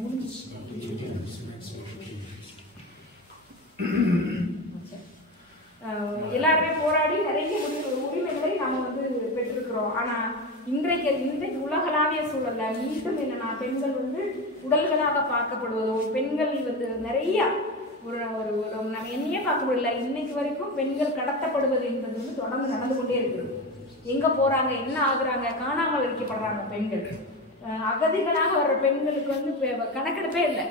எல்லாருமே போராடி நிறைய உரிமைகளை நாம வந்து பெற்றிருக்கிறோம். ஆனா இன்றைக்கு உலகளாவிய சூழல்ல மீண்டும் என்னன்னா பெண்கள் வந்து உடல்களாக பார்க்கப்படுவதோ, பெண்கள் வந்து நிறைய ஒரு நம்ம என்னையே பார்க்க முடியல. இன்னைக்கு வரைக்கும் பெண்கள் கடத்தப்படுவது என்பது வந்து தொடர்ந்து நடந்து கொண்டே இருக்குது. எங்க போறாங்க, என்ன ஆகுறாங்க, காணாமல் அழிக்கப்படுறாங்க பெண்கள். அகதிகளாக வர்ற பெண்களுக்கு வந்து கணக்கெடுப்பே இல்லை.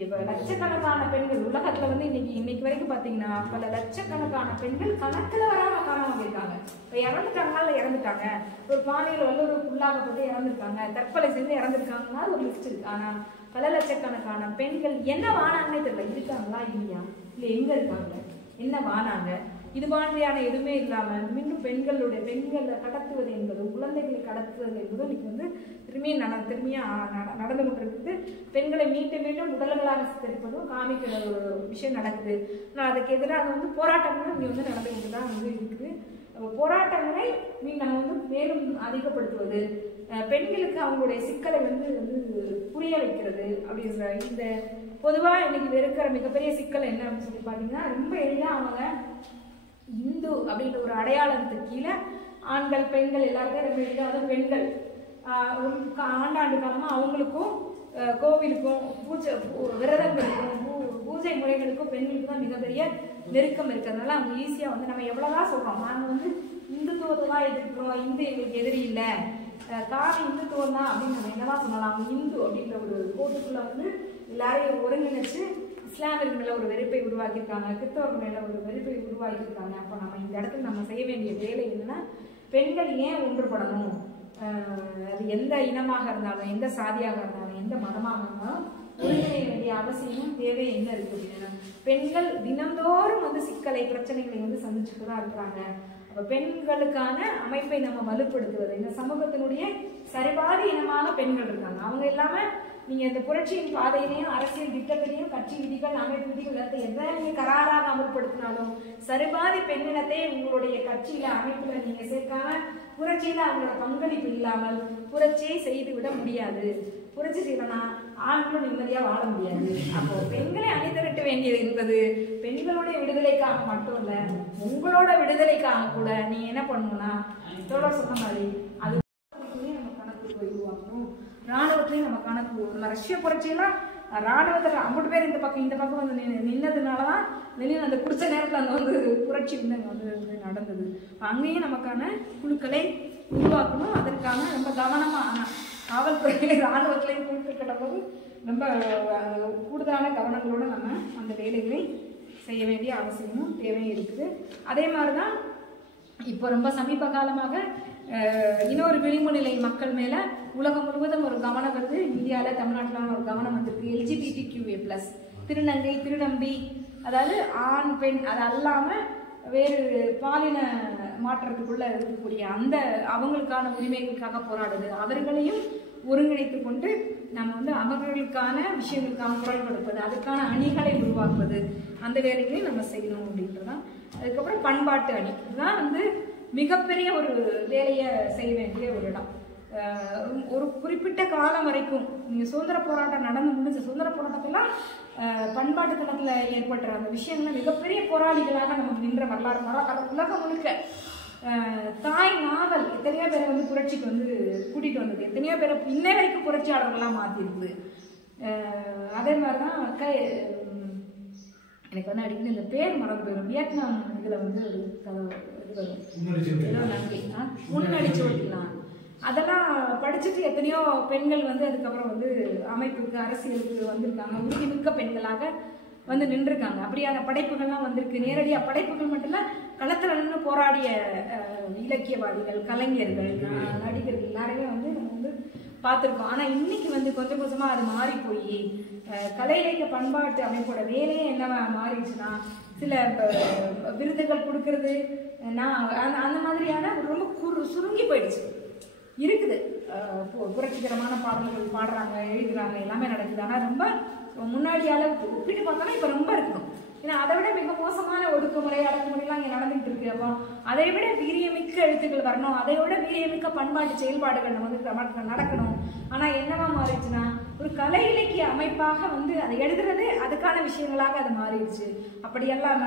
இப்ப லட்சக்கணக்கான பெண்கள் உலகத்துல வந்து இன்னைக்கு வரைக்கும் பாத்தீங்கன்னா பல லட்சக்கணக்கான பெண்கள் கணக்குல வராம காணாம போயிருக்காங்க. இப்ப இறந்துட்டாங்கனால இறந்துட்டாங்க, ஒரு பானையில் வல்லூருக்கு உள்ளாகப்பட்டு இறந்துருக்காங்க, தற்கொலை செஞ்சு இறந்துருக்காங்கன்னா ஒரு லிஸ்ட் இருக்கு. ஆனா பல லட்சக்கணக்கான பெண்கள் என்ன வானாங்கன்னே தெரியல. இருக்காங்களா இல்லையா, இல்ல எங்க இருக்காங்க, என்ன வானாங்க, இது மாதிரியான எதுவுமே இல்லாம மீண்டும் பெண்களை கடத்துவது என்பதும் குழந்தைகளை கடத்துவது என்பதும் இன்னைக்கு வந்து திரும்பியா நடந்து கொண்டிருக்குது. பெண்களை மீண்டும் உடல்களாக சித்தரிப்பதும் காமிக்கிற ஒரு விஷயம் நடக்குது. ஆனால் அதுக்கு எதிராக வந்து போராட்டங்களும் இங்கே வந்து நடந்து கொண்டு தான் வந்து இருக்குது. போராட்டங்களை நம்ம வந்து மேலும் அதிகப்படுத்துவது, பெண்களுக்கு அவங்களுடைய சிக்கலை வந்து புரிய வைக்கிறது அப்படின்ற இந்த பொதுவாக இன்னைக்கு இருக்கிற மிகப்பெரிய சிக்கல் என்ன அப்படின்னு சொல்லி பார்த்தீங்கன்னா, ரொம்ப எளிதாக அவங்க இந்து அப்படின்ற ஒரு அடையாளத்துக்கு கீழே ஆண்கள் பெண்கள் எல்லாருமே ரொம்ப எளிதாக, அதாவது பெண்கள் ஆண்டாண்டு காலமாக அவங்களுக்கும் கோவிலுக்கும் விரதங்களுக்கும் பூஜை முறைகளுக்கும் பெண்களுக்கு தான் மிகப்பெரிய நெருக்கம் இருக்கிறதுனால அவங்க ஈஸியாக வந்து நம்ம எவ்வளோதான் சொல்கிறோம், நாங்கள் வந்து இந்துத்துவத்தை தான் எதிர்க்கிறோம், இந்து எங்களுக்கு எதிரி இல்லை, காவி இந்துத்துவம் தான் அப்படின்னு நம்ம என்னதான் சொல்லலாம். இந்து அப்படின்ற ஒரு கோட்டுக்குள்ள வந்து எல்லாரையும் ஒருங்கிணைச்சு இஸ்லாமியர்கள் மேல ஒரு வெறுப்பை உருவாக்கியிருக்காங்க, கிறிஸ்தவர்கள் மேல ஒரு வெறுப்பை உருவாக்கியிருக்காங்க. அப்போ நம்ம இந்த இடத்துல நம்ம செய்ய வேண்டிய வேலை என்னன்னா, பெண்கள் ஏன் ஒன்றுபடணும், அது எந்த இனமாக இருந்தாலும் எந்த சாதியாக இருந்தாலும் எந்த மதமாக இருந்தாலும் ஒருங்கிணைய வேண்டிய அவசியமும் தேவை என்ன இருக்கு அப்படின்னா, பெண்கள் தினந்தோறும் வந்து சிக்கலை பிரச்சனைகளை வந்து சந்திச்சுட்டு தான் இருக்கிறாங்க. அப்ப பெண்களுக்கான அமைப்பை நம்ம வலுப்படுத்துவது, இந்த சமூகத்தினுடைய சரிபாதி இனமாக பெண்கள் இருக்காங்க. அவங்க இல்லாம நீங்க இந்த புரட்சியின் பாதையிலையும் அரசியல் திட்டத்திலையும் கட்சி விதிகள் அமைப்பு விதிகள் எதை நீங்க கராராக அமல்படுத்தினாலும் சரிபாதி பெண்ணினத்தை உங்களுடைய கட்சியில அமைப்புல நீங்க சேர்க்காம புரட்சியில அவங்களோட பங்களிப்பு இல்லாமல் புரட்சியை செய்து விட முடியாது. புரட்சி செய்யணும்னா ஆண்களும் நிம்மதியா வாழ முடியாது. அப்போ பெண்களை அணிதிரட்ட வேண்டியது என்பது பெண்களுடைய விடுதலைக்காக மட்டும் இல்ல, உங்களோட விடுதலைக்காக கூட நீங்க என்ன பண்ணணும்னா, சொன்ன மாதிரி அது நம்ம கணக்கு உருவாக்கணும். ராணுவத்திலையும் நம்ம கணக்கு, நம்ம ரஷ்ய புரட்சியெல்லாம் ராணுவத்தில் 50 பேர் இந்த பக்கம் வந்து நின்னதுனாலதான் வெளியே அந்த குறிச்ச நேரத்தில் அந்த வந்து புரட்சி வந்து அங்கே வந்து நடந்தது. அங்கேயும் நமக்கான குழுக்களை உருவாக்கணும். அதற்கான ரொம்ப கவனமா காவல்துறை ராணுவத்திலையும் குழுக்கள் கட்டும்போது ரொம்ப கூடுதலான கவனங்களோட நம்ம அந்த வேலைகளை செய்ய வேண்டிய அவசியமும் தேவையும் இருக்குது. அதே மாதிரிதான் இப்போ ரொம்ப சமீப காலமாக இன்னொரு விளிம்பு நிலை மக்கள் மேல உலகம் முழுவதும் ஒரு கவனம் வருது. இந்தியாவில் தமிழ்நாட்டில் ஒரு கவனம் வந்திருக்கு. LGBTQA+, திருநங்கை திருநம்பி, அதாவது ஆண் பெண் அது அல்லாம வேறு பாலின மாற்றத்துக்குள்ள இருக்கக்கூடிய அந்த அவங்களுக்கான உரிமைகளுக்காக போராடுது. அவர்களையும் ஒருங்கிணைத்து கொண்டு நம்ம வந்து அவர்களுக்கான விஷயங்களுக்காக குரல் கொடுப்பது, அதுக்கான அணிகளை உருவாக்குவது, அந்த வேலைகளையும் நம்ம செய்யணும் அப்படின்றதான். அதுக்கப்புறம் பண்பாட்டு அணி, இதுதான் வந்து மிகப்பெரிய ஒரு வேலையை செய்ய வேண்டிய ஒரு இடம். ஒரு குறிப்பிட்ட காலம் வரைக்கும் நீங்க சுதந்திர போராட்டம் நடந்து முடிஞ்ச சுதந்திர போராட்டத்தெல்லாம் பண்பாட்டு தளத்துல ஏற்படுற அந்த விஷயங்கள் மிகப்பெரிய போராளிகளாக நமக்கு நின்ற வரலாறு உலகம் முழுக்க. தாய் நாவல் எத்தனையோ பேரை வந்து புரட்சிக்கு வந்து கூட்டிட்டு வந்தது, எத்தனையோ பேரை இன்ன வரைக்கும் புரட்சியாளர்கள்லாம் மாத்திருக்குது. அதே மாதிரிதான் எனக்கு வந்து அடிக்கடி இந்த பேர் மறந்து போயிடும். வியட்நாம் இதுல வந்து ஒரு கதை இது வரும், நன்றி முன்னடிச்சு ஓட்டிக்கலாம். அதெல்லாம் படிச்சுட்டு எத்தனையோ பெண்கள் வந்து அதுக்கப்புறம் வந்து அமைப்புக்கு அரசியலுக்கு வந்திருக்காங்க, உறுதிமிக்க பெண்களாக வந்து நின்றுருக்காங்க. அப்படியான படைப்புகள்லாம் வந்திருக்கு. நேரடியாக படைப்புகள் மட்டும் இல்லை, களத்தில் நின்று போராடிய இலக்கியவாதிகள், கலைஞர்கள், நடிகர்கள் எல்லாருமே வந்து நம்ம வந்து பார்த்துருக்கோம். ஆனால் இன்னைக்கு வந்து கொஞ்சம் கொஞ்சமாக அது மாறி போய் கலை இலக்கிய பண்பாட்டு அமைப்போட வேலையே என்ன மாறிடுச்சுன்னா, சில விருதுகள் கொடுக்கறது அந்த மாதிரியான ரொம்ப சுருங்கி போயிடுச்சு இருக்குது. புரட்சிகரமான பாடல்கள் பாடுறாங்க, எழுதுறாங்க, எல்லாமே நடக்குது. ஆனால் ரொம்ப முன்னாடி அளவுக்கு ஒப்பிட்டு பார்த்தோம்னா இப்போ ரொம்ப இருக்கணும். ஏன்னா அதை விட மிக மோசமான ஒடுக்குமுறை அடக்குமுறைலாம் இங்கே நடந்துகிட்டு இருக்கு. அப்போ அதை விட வீரியமிக்க எழுத்துக்கள் வரணும், அதை விட வீரியமிக்க பண்பாட்டு செயல்பாடுகள் நம்ம வந்து நடக்கணும். ஆனால் என்னவா மாறிடுச்சுன்னா, ஒரு கலை இலக்கிய அமைப்பாக வந்து அதை எழுதுறது அதுக்கான விஷயங்களாக அது மாறிடுச்சு. அப்படியெல்லாம்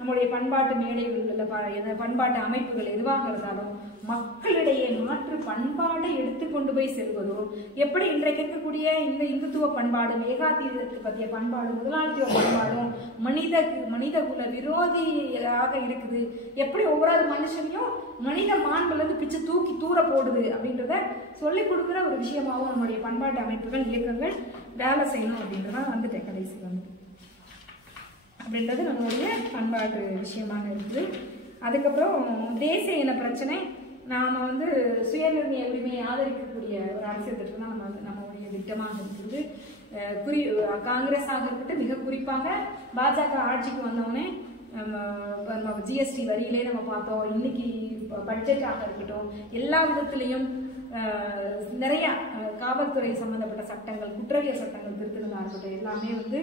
நம்முடைய பண்பாட்டு மேடைகள், பண்பாட்டு அமைப்புகள் எதுவாக இருந்தாலும் மக்களிடையே மாற்று பண்பாடை எடுத்துக்கொண்டு போய் செல்வதோ, எப்படி இன்றைக்கு இருக்கக்கூடிய இந்த இந்துத்துவ பண்பாடு, ஏகாதிபத்திய பற்றிய பண்பாடு, முதலாளித்துவ பண்பாடும் மனித குல விரோதியாக இருக்குது, எப்படி ஒவ்வொரு மனுஷனையும் மனித மாண்புலேருந்து பிச்சு தூக்கி தூர போடுது அப்படின்றத சொல்லிக் கொடுக்குற ஒரு விஷயமாகவும் நம்முடைய பண்பாட்டு அமைப்புகள், இயக்கங்கள் வேலை செய்யணும் அப்படின்றதான் வந்துட்டேன் கடைசி வந்து அப்படின்றது நம்மளுடைய பண்பாட்டு விஷயமாக இருக்குது. அதுக்கப்புறம் தேசிய இன பிரச்சனை, நாம் வந்து சுயநிர்ணய உரிமையை ஆதரிக்கக்கூடிய ஒரு அரசியல் திட்டம் தான் நம்மளுடைய திட்டமாக இருக்குது. காங்கிரஸாக இருக்கட்டும், மிக குறிப்பாக பாஜக ஆட்சிக்கு வந்தவொடனே ஜிஎஸ்டி வரியிலே நம்ம பார்த்தோம். இன்னைக்கு பட்ஜெட்டாக இருக்கட்டும், எல்லா விதத்திலையும் நிறைய காவல்துறை சம்பந்தப்பட்ட சட்டங்கள், குற்றவியல் சட்டங்கள் திருத்தினதாக இருக்கட்டும், எல்லாமே வந்து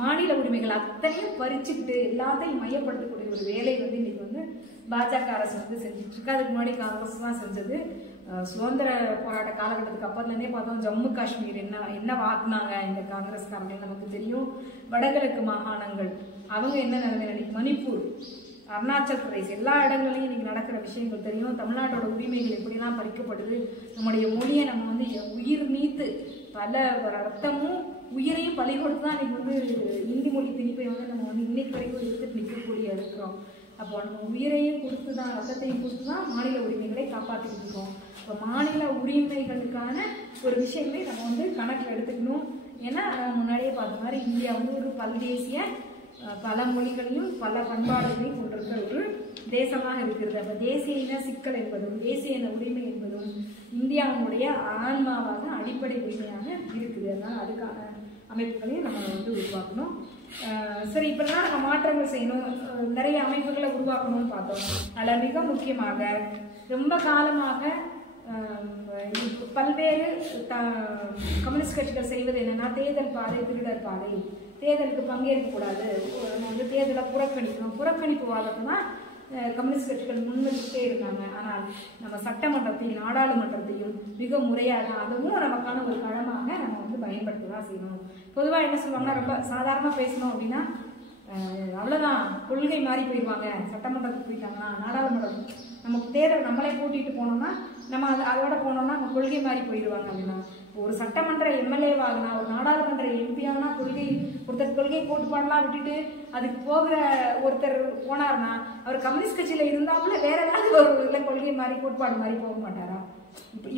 மாநில உரிமைகள் அத்தனையும் பறிச்சுக்கிட்டு எல்லாத்தையும் மையப்படுத்தக்கூடிய ஒரு வேலை வந்து இன்னைக்கு வந்து பாஜக அரசு வந்து செஞ்சுட்டு இருக்கு. அதுக்கு முன்னாடி காங்கிரஸ் தான் செஞ்சது. சுதந்திர போராட்ட காலகட்டத்துக்கு அப்புறம்லேருந்தே பார்த்தோம், ஜம்மு காஷ்மீர் என்ன வாக்குனாங்க இந்த காங்கிரஸ்காரங்க நமக்கு தெரியும். வடகிழக்கு மாகாணங்கள் அவங்க என்ன நிலைமை, மணிப்பூர், அருணாச்சல் பிரதேஷ், எல்லா இடங்களையும் இன்னைக்கு நடக்கிற விஷயங்கள் தெரியும். தமிழ்நாட்டோட உரிமைகள் எப்படிலாம் பறிக்கப்படுது, நம்முடைய மொழியை நம்ம வந்து உயிர் நீத்து பல ரத்தமும் உயிரையும் பலி கொடுத்து தான் இன்னைக்கு வந்து இந்தி மொழி திணிப்பை வந்து நம்ம வந்து இன்னைக்கு வரைக்கும் எடுத்துட்டு நிற்கக்கூடிய இருக்கிறோம். அப்போ நம்ம உயிரையும் கொடுத்து தான், ரத்தத்தையும் கொடுத்து தான் மாநில உரிமைகளை காப்பாற்றிட்டு இருக்கோம். இப்போ மாநில உரிமைகளுக்கான ஒரு விஷயங்களை நம்ம வந்து கணக்கில் எடுத்துக்கணும். ஏன்னா முன்னாடியே பார்த்த மாதிரி இந்தியா வந்து ஒரு பல்தேசிய, பல மொழிகளையும் பல பண்பாடுகளையும் கொண்டிருக்கிற ஒரு தேசமாக இருக்கிறது. அப்போ தேசிய இன சிக்கல் என்பதும் தேசிய இன உரிமை என்பதும் இந்தியாவுடைய ஆன்மாவாக அடிப்படை உரிமையாக இருக்குது. அதனால் அதுக்கான அமைப்புகளையும் நம்ம வந்து உருவாக்கணும். சரி, இப்பெல்லாம் நம்ம மாற்றங்கள் செய்யணும், நிறைய அமைப்புகளை உருவாக்கணும்னு பார்த்தோம். அதில் மிக முக்கியமாக ரொம்ப காலமாக பல்வேறு கம்யூனிஸ்ட் கட்சிகள் செய்வது என்னன்னா, தேர்தல் பாதை திருடர் பாதை, தேர்தலுக்கு பங்கேற்கக்கூடாது, நம்ம வந்து தேர்தலை புறக்கணிக்கணும், புறக்கணிப்பு வாதம்னா கம்யூனிஸ்ட் கட்சிகள் முன்வச்சுட்டே இருந்தாங்க. ஆனால் நம்ம சட்டமன்றத்தையும் நாடாளுமன்றத்தையும் மிக முறையாக அதுவும் நமக்கான ஒரு களமாக நம்ம வந்து பயன்படுத்த தான் செய்யணும். பொதுவாக என்ன சொல்லுவாங்கன்னா, ரொம்ப சாதாரணமாக பேசணும் அப்படின்னா அவ்வளோதான், கொள்கை மாறி போயிடுவாங்க. சட்டமன்றத்துக்கு போயிட்டாங்கன்னா, நாடாளுமன்றம் நமக்கு தேர்தல் நம்மளே கூட்டிகிட்டு போனோம்னா நம்ம அதோட போனோம்னா நம்ம கொள்கை மாறி போயிடுவாங்க அப்படின்னா, ஒரு சட்டமன்ற எம்எல்ஏவாகனா, ஒரு நாடாளுமன்ற எம்பி ஆகுனா, ஒருத்தர் கொள்கை கோட்பாடெல்லாம் விட்டுட்டு அதுக்கு போகிற ஒருத்தர் போனார்னா அவர் கம்யூனிஸ்ட் கட்சியில் இருந்தாப்புல வேற ஏதாவது ஒரு இல்லை கொள்கை மாதிரி கோட்பாடு மாதிரி போக மாட்டாரா?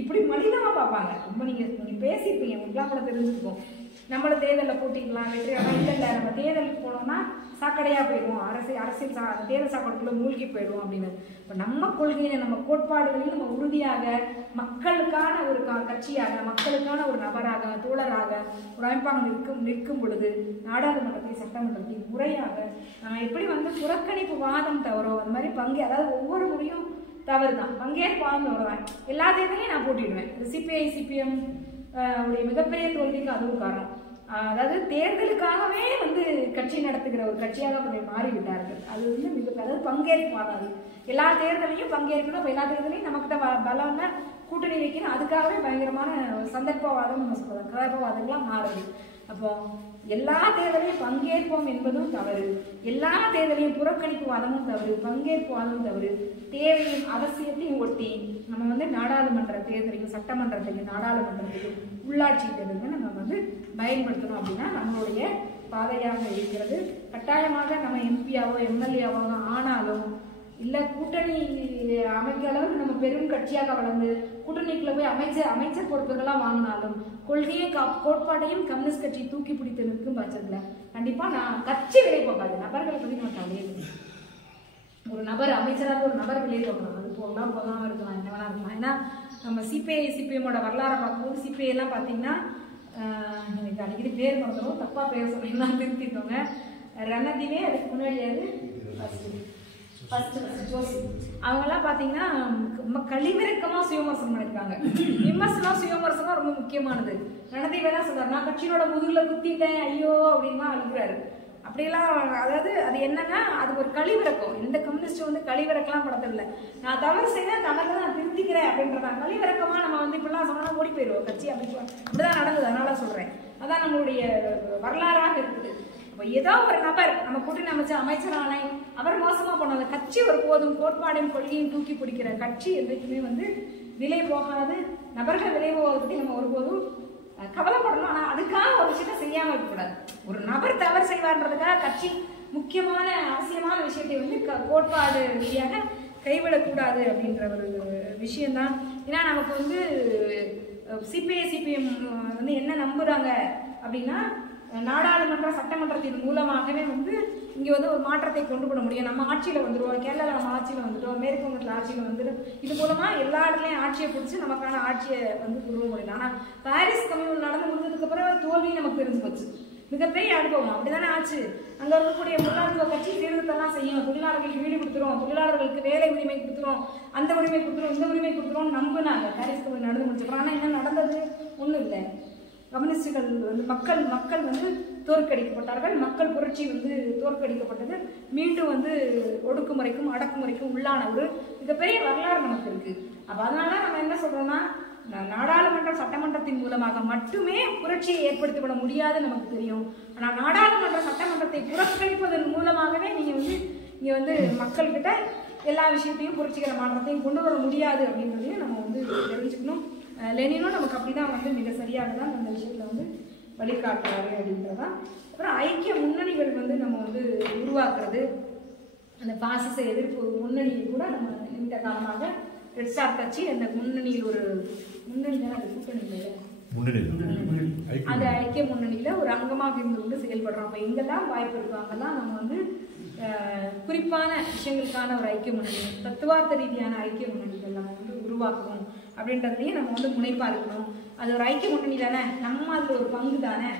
இப்படி மனிதமாக பார்ப்பாங்க. ரொம்ப நீங்கள் பேசியிருப்பீங்க, உங்களுக்குலாம் கூட தெரிஞ்சுருக்கோம். நம்மள தேர்தலில் போட்டிக்கலாம் வெற்றி, ஆனால் இல்லை நம்ம தேர்தலுக்கு போனோம்னா சாக்கடையாக போயிடுவோம், அரசியல் தேர்தல் சாக்கடைக்குள்ளே மூழ்கி போயிடுவோம் அப்படின்னு. இப்போ நம்ம கொள்கையில நம்ம கோட்பாடுகளையும் நம்ம உறுதியாக மக்களுக்கான ஒரு கட்சியாக, மக்களுக்கான ஒரு நபராக, தோழராக, ஒரு அமைப்பாக நிற்கும் பொழுது நாடாளுமன்றத்தை சட்டமன்றத்தை முறையாக நம்ம எப்படி வந்து புறக்கணிப்பு வாதம் தவறோம், அந்த மாதிரி அதாவது ஒவ்வொரு முறையும் தவறு தான், பங்கேற்பு வாதம் வருவேன். எல்லா தேர்தலையும் நான் போட்டிடுவேன். சிபிஐ சிபிஎம் உடைய மிகப்பெரிய தோல்விக்கு அதுவும் காரணம். அதாவது தேர்தலுக்காகவே வந்து கட்சி நடத்துகிற ஒரு கட்சியாக கொஞ்சம் மாறிவிட்டார்கள். அது வந்து அதாவது பங்கேற்பாங்க, எல்லா தேர்தலையும் பங்கேற்கணும். இப்போ எல்லா தேர்தலையும் நமக்கு தான் பலம்னா கூட்டணி வைக்கணும், அதுக்காகவே பயங்கரமான சந்தர்ப்பவாதம் நம்ம சொல்றோம், கலப்பவாதங்கள்லாம் மாறுது. அப்போ எல்லா தேர்தலையும் பங்கேற்போம் என்பதும் தவறு, எல்லா தேர்தலையும் புறக்கணிப்பு வாதமும் தவறு, பங்கேற்பு வாதமும் தவறு. தேவையும் அவசியத்தையும் ஒட்டி நம்ம வந்து நாடாளுமன்ற தேர்தலையும் சட்டமன்றத்தையும் நாடாளுமன்றத்தையும் உள்ளாட்சி தேர்தலையும் நம்ம வந்து பயன்படுத்தணும் அப்படின்னா நம்மளுடைய பாதையாக இருக்கிறது. கட்டாயமாக நம்ம எம்பியாவோ எம்எல்ஏவோ ஆனாலும் இல்லை கூட்டணி அமைக்க அளவுக்கு நம்ம பெரும் கட்சியாக வளர்ந்து கூட்டணிக்குள்ள போய் அமைச்சர் பொறுப்புகள்லாம் வாங்கினாலும் கொள்கையை கோட்பாட்டையும் கம்யூனிஸ்ட் கட்சி தூக்கி பிடித்து நிற்கும் பட்சத்தில் கண்டிப்பாக நான் கட்சி விலை போகாது, நபர்களை பற்றி நம்ம கவலையே இல்லை. ஒரு நபர் அமைச்சராக ஒரு நபர் விலை போகலாம், அது போகாமல் இருக்கலாம், என்ன வேணா இருக்கலாம். ஏன்னா நம்ம சிபிஐ சிபிஎம்மோட வரலாறை பார்க்கும்போது சிபிஐ எல்லாம் பார்த்தீங்கன்னா எனக்கு அடிக்கடி பேர் மறந்துடும், தப்பாக பேர் சொன்னீங்கன்னா திருத்திட்டோங்க. ரணதிவே அதுக்கு முன்னாடியாவது அவங்கெல்லாம் பார்த்தீங்கன்னா ரொம்ப கழிவிறக்கமாக சுயவிமர்சனம் பண்ணியிருக்காங்க. சுயவிமர்சனம் ரொம்ப முக்கியமானது. ரணதீவெல்லாம் சொல்றாரு, நான் கட்சியோட முதுகுல குத்திட்டேன் ஐயோ அப்படின்லாம் அழுகிறாரு. அப்படியெல்லாம் அதாவது அது என்னன்னா அது ஒரு கழிவிறக்கம். எந்த கம்யூனிஸ்ட் வந்து கழிவிறக்கலாம் படத்தில்லை, நான் தவறு செய்தேன் தவறு நான் திருத்திக்கிறேன் அப்படின்றதான் கழிவிறக்கமாக நம்ம வந்து இப்படிலாம் சொன்னா ஓடி போயிடுவோம் கட்சி. அப்படிதான் நடந்தது, அதனால சொல்றேன். அதான் நம்மளுடைய வரலாறாக இருக்குது. ஏதோ ஒரு நபர் நம்ம கூட்டணி அமைச்சரான அவர் மோசமா போனாங்க, கட்சி ஒரு போதும் கோட்பாடையும் கொள்கையும் தூக்கி பிடிக்கிற கட்சி என்றைக்குமே வந்து விலை போகாது. நபர்கள் விலை போவதை பற்றி நம்ம ஒருபோதும் கவலைப்படணும். ஆனால் அதுக்காக ஒரு விஷயத்த செய்யாமல் இருக்கக்கூடாது. ஒரு நபர் தவறு செய்வார்ன்றதுக்காக கட்சி முக்கியமான அவசியமான விஷயத்தை வந்து கோட்பாடு ரீதியாக கைவிடக்கூடாது அப்படின்ற ஒரு விஷயம்தான். ஏன்னா நமக்கு வந்து சிபிஐ சிபிஎம் வந்து என்ன நம்புறாங்க அப்படின்னா நாடாளுமன்ற சட்டமன்றத்தின் மூலமாகவே வந்து இங்கே வந்து ஒரு மாற்றத்தை கொண்டு வர முடியும். நம்ம ஆட்சியில் வந்துடுவோம், கேரளாவில் நம்ம ஆட்சியில் வந்துட்டோம், மேற்கு வங்கத்தில் ஆட்சியில் வந்துடும். இது மூலமாக எல்லா இடத்துலையும் ஆட்சியை பிடிச்சி நமக்கான ஆட்சியை வந்து உருவ முடியல. ஆனால் பாரிஸ் கம்யூன் நடந்து முடிஞ்சதுக்கு அப்புறம் தோல்வி நமக்கு தெரிஞ்சு போச்சு. மிகப்பெரிய அனுபவம் அப்படிதானே ஆச்சு. அங்கே இருக்கக்கூடிய முதலாளித்துவ கட்சி சீர்திருத்தம்லாம் செய்யும், தொழிலாளர்களுக்கு வீடு கொடுத்துரும், தொழிலாளர்களுக்கு வேலை உரிமை கொடுத்துரும், அந்த உரிமை கொடுத்துரும், இந்த உரிமை கொடுத்துரும் நம்பினாங்க. பாரிஸ் கம்யூன் நடந்து முடிச்சிருக்கோம். ஆனால் என்ன நடந்தது? ஒன்றும் இல்லை. கம்யூனிஸ்டுகள் வந்து மக்கள் வந்து தோற்கடிக்கப்பட்டார்கள். மக்கள் புரட்சி வந்து தோற்கடிக்கப்பட்டது. மீண்டும் வந்து ஒடுக்குமுறைக்கும் அடக்குமுறைக்கும் உள்ளான ஒரு மிகப்பெரிய வரலாறு நமக்கு இருக்கு. அப்ப அதனால நம்ம என்ன சொல்றோம்னா, நாடாளுமன்ற சட்டமன்றத்தின் மூலமாக மட்டுமே புரட்சியை ஏற்படுத்திவிட முடியாது நமக்கு தெரியும். ஆனா நாடாளுமன்ற சட்டமன்றத்தை புறக்கணிப்பதன் மூலமாகவே நீங்க வந்து மக்கள்கிட்ட எல்லா விஷயத்தையும் புரட்சிகர மாற்றத்தையும் கொண்டு வர முடியாது அப்படின்றதையும் நம்ம வந்து தெரிஞ்சுக்கணும். லெனினும் நமக்கு அப்படிதான் வந்து மிக சரியாக தான் அந்த விஷயத்துல வந்து வழிகாட்டுறாரு அப்படின்றதான். அப்புறம் ஐக்கிய முன்னணிகள் வந்து நம்ம வந்து உருவாக்குறது, அந்த பாசிச எதிர்ப்பு முன்னணியை கூட நம்ம இந்த காலமாக ரெட் ஸ்டார் கட்சி அந்த முன்னணியில் ஒரு முன்னணி தான், அது கூட்டணி அந்த ஐக்கிய முன்னணியில ஒரு அங்கமாக இருந்து கொண்டு செயல்படுறோம். அப்ப எங்கெல்லாம் வாய்ப்பு இருக்கோ அங்கெல்லாம் நம்ம வந்து குறிப்பான விஷயங்களுக்கான ஒரு ஐக்கிய முன்னணி, தத்துவார்த்த ரீதியான ஐக்கிய முன்னணிகள் நம்ம வந்து உருவாக்கணும் அப்படின்றதையும் நம்ம வந்து முனைப்பா இருக்கணும். அது ஒரு ஐக்கிய முன்னணி தானே, நம்ம அதுல ஒரு பங்கு தானே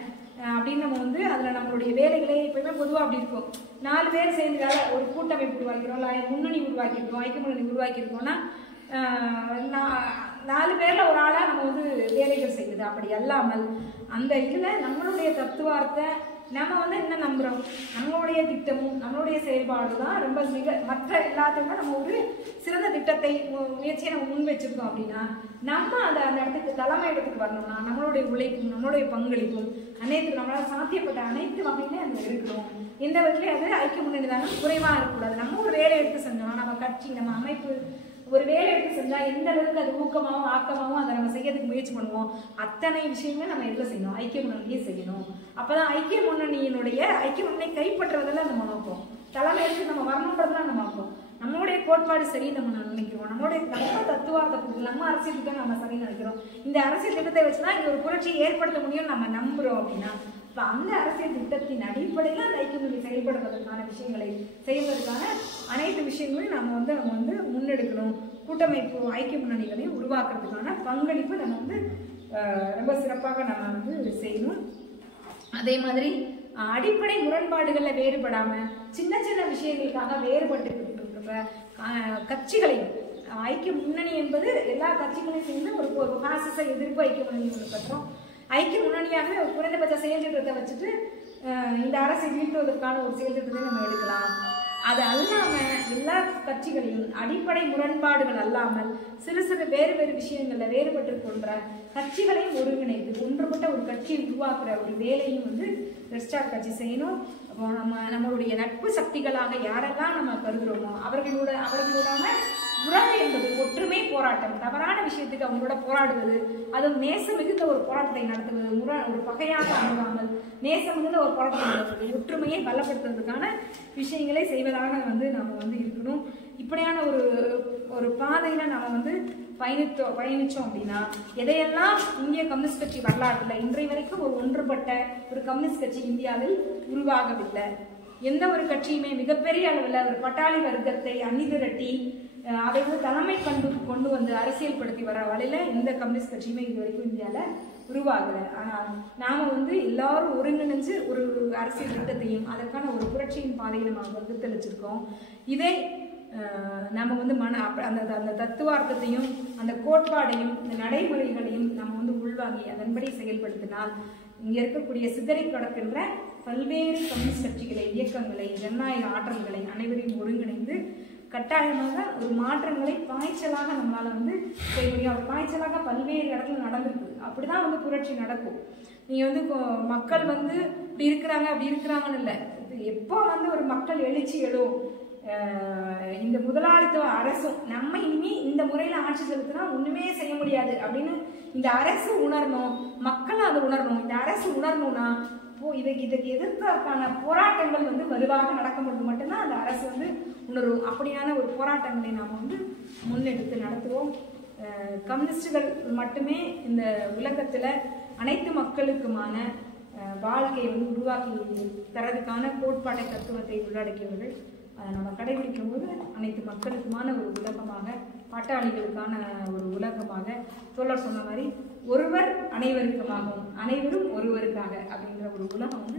அப்படின்னு நம்ம வந்து அதுல நம்மளுடைய வேலைகளே எப்பயுமே பொதுவாக அப்படி இருக்கும். 4 பேர் சேர்ந்து வேலை ஒரு கூட்டமைப்பு உருவாக்கிறோம், இல்லை முன்னணி உருவாக்கியிருக்கோம், ஐக்கிய முன்னணி உருவாக்கியிருக்கோம்னா 4 பேர்ல ஒரு ஆளா நம்ம வந்து வேலைகள் செய்யுது. அப்படி அல்லாமல் அந்த இதுல நம்மளுடைய தத்துவார்த்த நம்ம வந்து என்ன நம்புறோம், நம்மளுடைய திட்டமும் நம்மளுடைய செயல்பாடு தான் ரொம்ப மற்ற எல்லாத்தையுமே நம்ம ஒரு சிறந்த திட்டத்தை முயற்சியை நம்ம முன் வச்சிருக்கோம். அப்படின்னா நம்ம அந்த இடத்துக்கு தலைமை இடத்துக்கு வரணும்னா நம்மளுடைய உழைப்பும் நம்மளுடைய பங்களிப்பும் அனைத்து நம்மளால சாத்தியப்பட்ட அனைத்து வகையிலே அந்த இருக்கணும். எந்த வகையிலே அது ஐக்கிய முன்னணி தானே குறைவா இருக்கக்கூடாது. நம்ம ஒரு வேலை எடுத்து செஞ்சோம்னா நம்ம கட்சி நம்ம அமைப்பு ஒரு வேலை எடுத்து செஞ்சா எந்த அளவுக்கு அது ஊக்கமாகவும் ஆக்கமாகவும் அதை நம்ம செய்யறதுக்கு முயற்சி பண்ணுவோம். அத்தனை விஷயமே நம்ம எதுல செய்யணும், ஐக்கிய முன்னணியே செய்யணும். அப்பதான் ஐக்கிய முன்னணி கைப்பற்றுவதெல்லாம் நம்ம நோக்கம், தலைமை எடுத்து நம்ம வரணுன்றதுலாம் நம்ம நோக்கம். நம்மளுடைய கோட்பாடு சரி நம்ம நினைக்கிறோம், நம்மளுடைய தத்துவார்த்த நம்ம அரசியல் திட்டம் நம்ம சரி நினைக்கிறோம். இந்த அரசியல் திட்டத்தை வச்சுதான் இங்க ஒரு புரட்சியை ஏற்படுத்த முடியும் நம்ம நம்புறோம். அப்படின்னா அந்த அரசியல் திட்டத்தின் அடிப்படையில் அந்த ஐக்கிய முன்னணி செயல்படுவதற்கான விஷயங்களை செய்வதற்கான அனைத்து விஷயங்களையும் நம்ம வந்து முன்னெடுக்கணும். கூட்டமைப்பு ஐக்கிய முன்னணிகளையும் உருவாக்குறதுக்கான பங்களிப்பு நம்ம வந்து ரொம்ப சிறப்பாக நம்ம வந்து செய்யணும். அதே மாதிரி அடிப்படை முரண்பாடுகள்ல வேறுபடாம சின்ன சின்ன விஷயங்களுக்காக வேறுபட்டு இருக்கிற கட்சிகளையும் ஐக்கிய முன்னணி என்பது எல்லா கட்சிகளையும் சேர்ந்து ஒரு பாசிச எதிர்ப்பு ஐக்கிய முன்னணி ஒன்று கட்டுறோம். ஐக்கிய முன்னணியாக குறைந்தபட்ச செயல் திட்டத்தை வச்சுட்டு இந்த அரசை வீழ்த்துவதற்கான ஒரு செயல் திட்டத்தை நம்ம எடுக்கலாம். அது அல்லாம எல்லா கட்சிகளையும் அடிப்படை முரண்பாடுகள் அல்லாமல் சிறு சிறு வேறு விஷயங்கள்ல வேறுபட்டு கொண்ட கட்சிகளையும் ஒருங்கிணைத்து ஒன்றுபட்ட ஒரு கட்சியை உருவாக்குற ஒரு வேலையும் வந்து ரெட் ஸ்டார் கட்சி செய்யணும். அப்போ நம்மளுடைய நட்பு சக்திகளாக யாரெல்லாம் நம்ம கருதுறோமோ அவர்களோடான உறவு என்பது ஒற்றுமை போராட்டம், தவறான விஷயத்துக்கு அவங்களோட போராடுவது, அதுவும் நேசம் மிகுந்த ஒரு போராட்டத்தை நடத்துவது, ஒரு பகையாக அணுகாமல் நேசம் மிகுந்த ஒரு போராட்டத்தை நடத்துவது, ஒற்றுமையை பலப்படுத்துவதற்கான விஷயங்களை செய்வதாக வந்து நம்ம வந்து இருக்கணும். இப்படியான ஒரு பாதையில நம்ம வந்து பயணிச்சோம் அப்படின்னா எதையெல்லாம் இந்திய கம்யூனிஸ்ட் கட்சி வரலாற்றுல இன்றைய வரைக்கும் ஒரு ஒன்றுபட்ட ஒரு கம்யூனிஸ்ட் கட்சி இந்தியாவில் உருவாகவில்லை. எந்த ஒரு கட்சியுமே மிகப்பெரிய அளவில் ஒரு பட்டாளி வர்க்கத்தை அணிதிரட்டி அதை வந்து தலைமை கொண்டு வந்து அரசியல்படுத்தி வர வழியில எந்த கம்யூனிஸ்ட் கட்சியுமே இது வரைக்கும் இந்தியாவில உருவாகலை. ஆனால் நாம வந்து எல்லாரும் ஒருங்கிணைஞ்சு ஒரு அரசியல் திட்டத்தையும் அதற்கான ஒரு புரட்சியின் பாதையை நம்ம வகுத்தளிச்சிருக்கோம். இதை நம்ம வந்து அந்த தத்துவார்த்தத்தையும் அந்த கோட்பாடையும் இந்த நடைமுறைகளையும் நம்ம வந்து உள்வாங்கி அதன்படி செயல்படுத்தினால் இங்க இருக்கக்கூடிய சிதறி கிடக்கின்ற பல்வேறு கம்யூனிஸ்ட் கட்சிகளை, இயக்கங்களை, ஜனநாயக ஆற்றல்களை அனைவரையும் ஒருங்கிணைந்து கட்டாயமாக ஒரு மாற்றங்களை பாய்ச்சலாக நம்மளால வந்து செய்ய முடியும். அவர் பாய்ச்சலாக பல்வேறு இடத்துல நடந்திருக்கு. அப்படிதான் வந்து புரட்சி நடக்கும். நீங்க வந்து மக்கள் வந்து இப்படி இருக்கிறாங்கன்னு இல்லை, எப்போ வந்து ஒரு மக்கள் எழுச்சி எழும், இந்த முதலாளித்துவ அரசும் நம்ம இனிமே இந்த முறையில ஆட்சி செலுத்தினா ஒண்ணுமே செய்ய முடியாது அப்படின்னு இந்த அரசு உணரணும், மக்களும் அதை உணரணும். இந்த அரசு உணரணும்னா இதுக்கு எதிர்ப்பதற்கான போராட்டங்கள் வந்து வலுவாக நடக்கும்போது மட்டும்தான் அந்த அரசு வந்து உணரும். அப்படியான ஒரு போராட்டங்களை நாம் வந்து முன்னெடுத்து நடத்துவோம். கம்யூனிஸ்டுகள் மட்டுமே இந்த உலகத்துல அனைத்து மக்களுக்குமான வாழ்க்கையை வந்து உருவாக்கி தரதுக்கான கோட்பாட்டை தத்துவத்தை உள்ளடக்கியவர்கள். நம்ம கடைபிடிக்கும் போது அனைத்து மக்களுக்குமான ஒரு உலகமாக, பாட்டாளிகளுக்கான ஒரு உலகமாக, தோழர் சொன்ன மாதிரி ஒருவர் அனைவருக்குமாகவும் அனைவரும் ஒருவருக்காக அப்படிங்கிற ஒரு உலகம் வந்து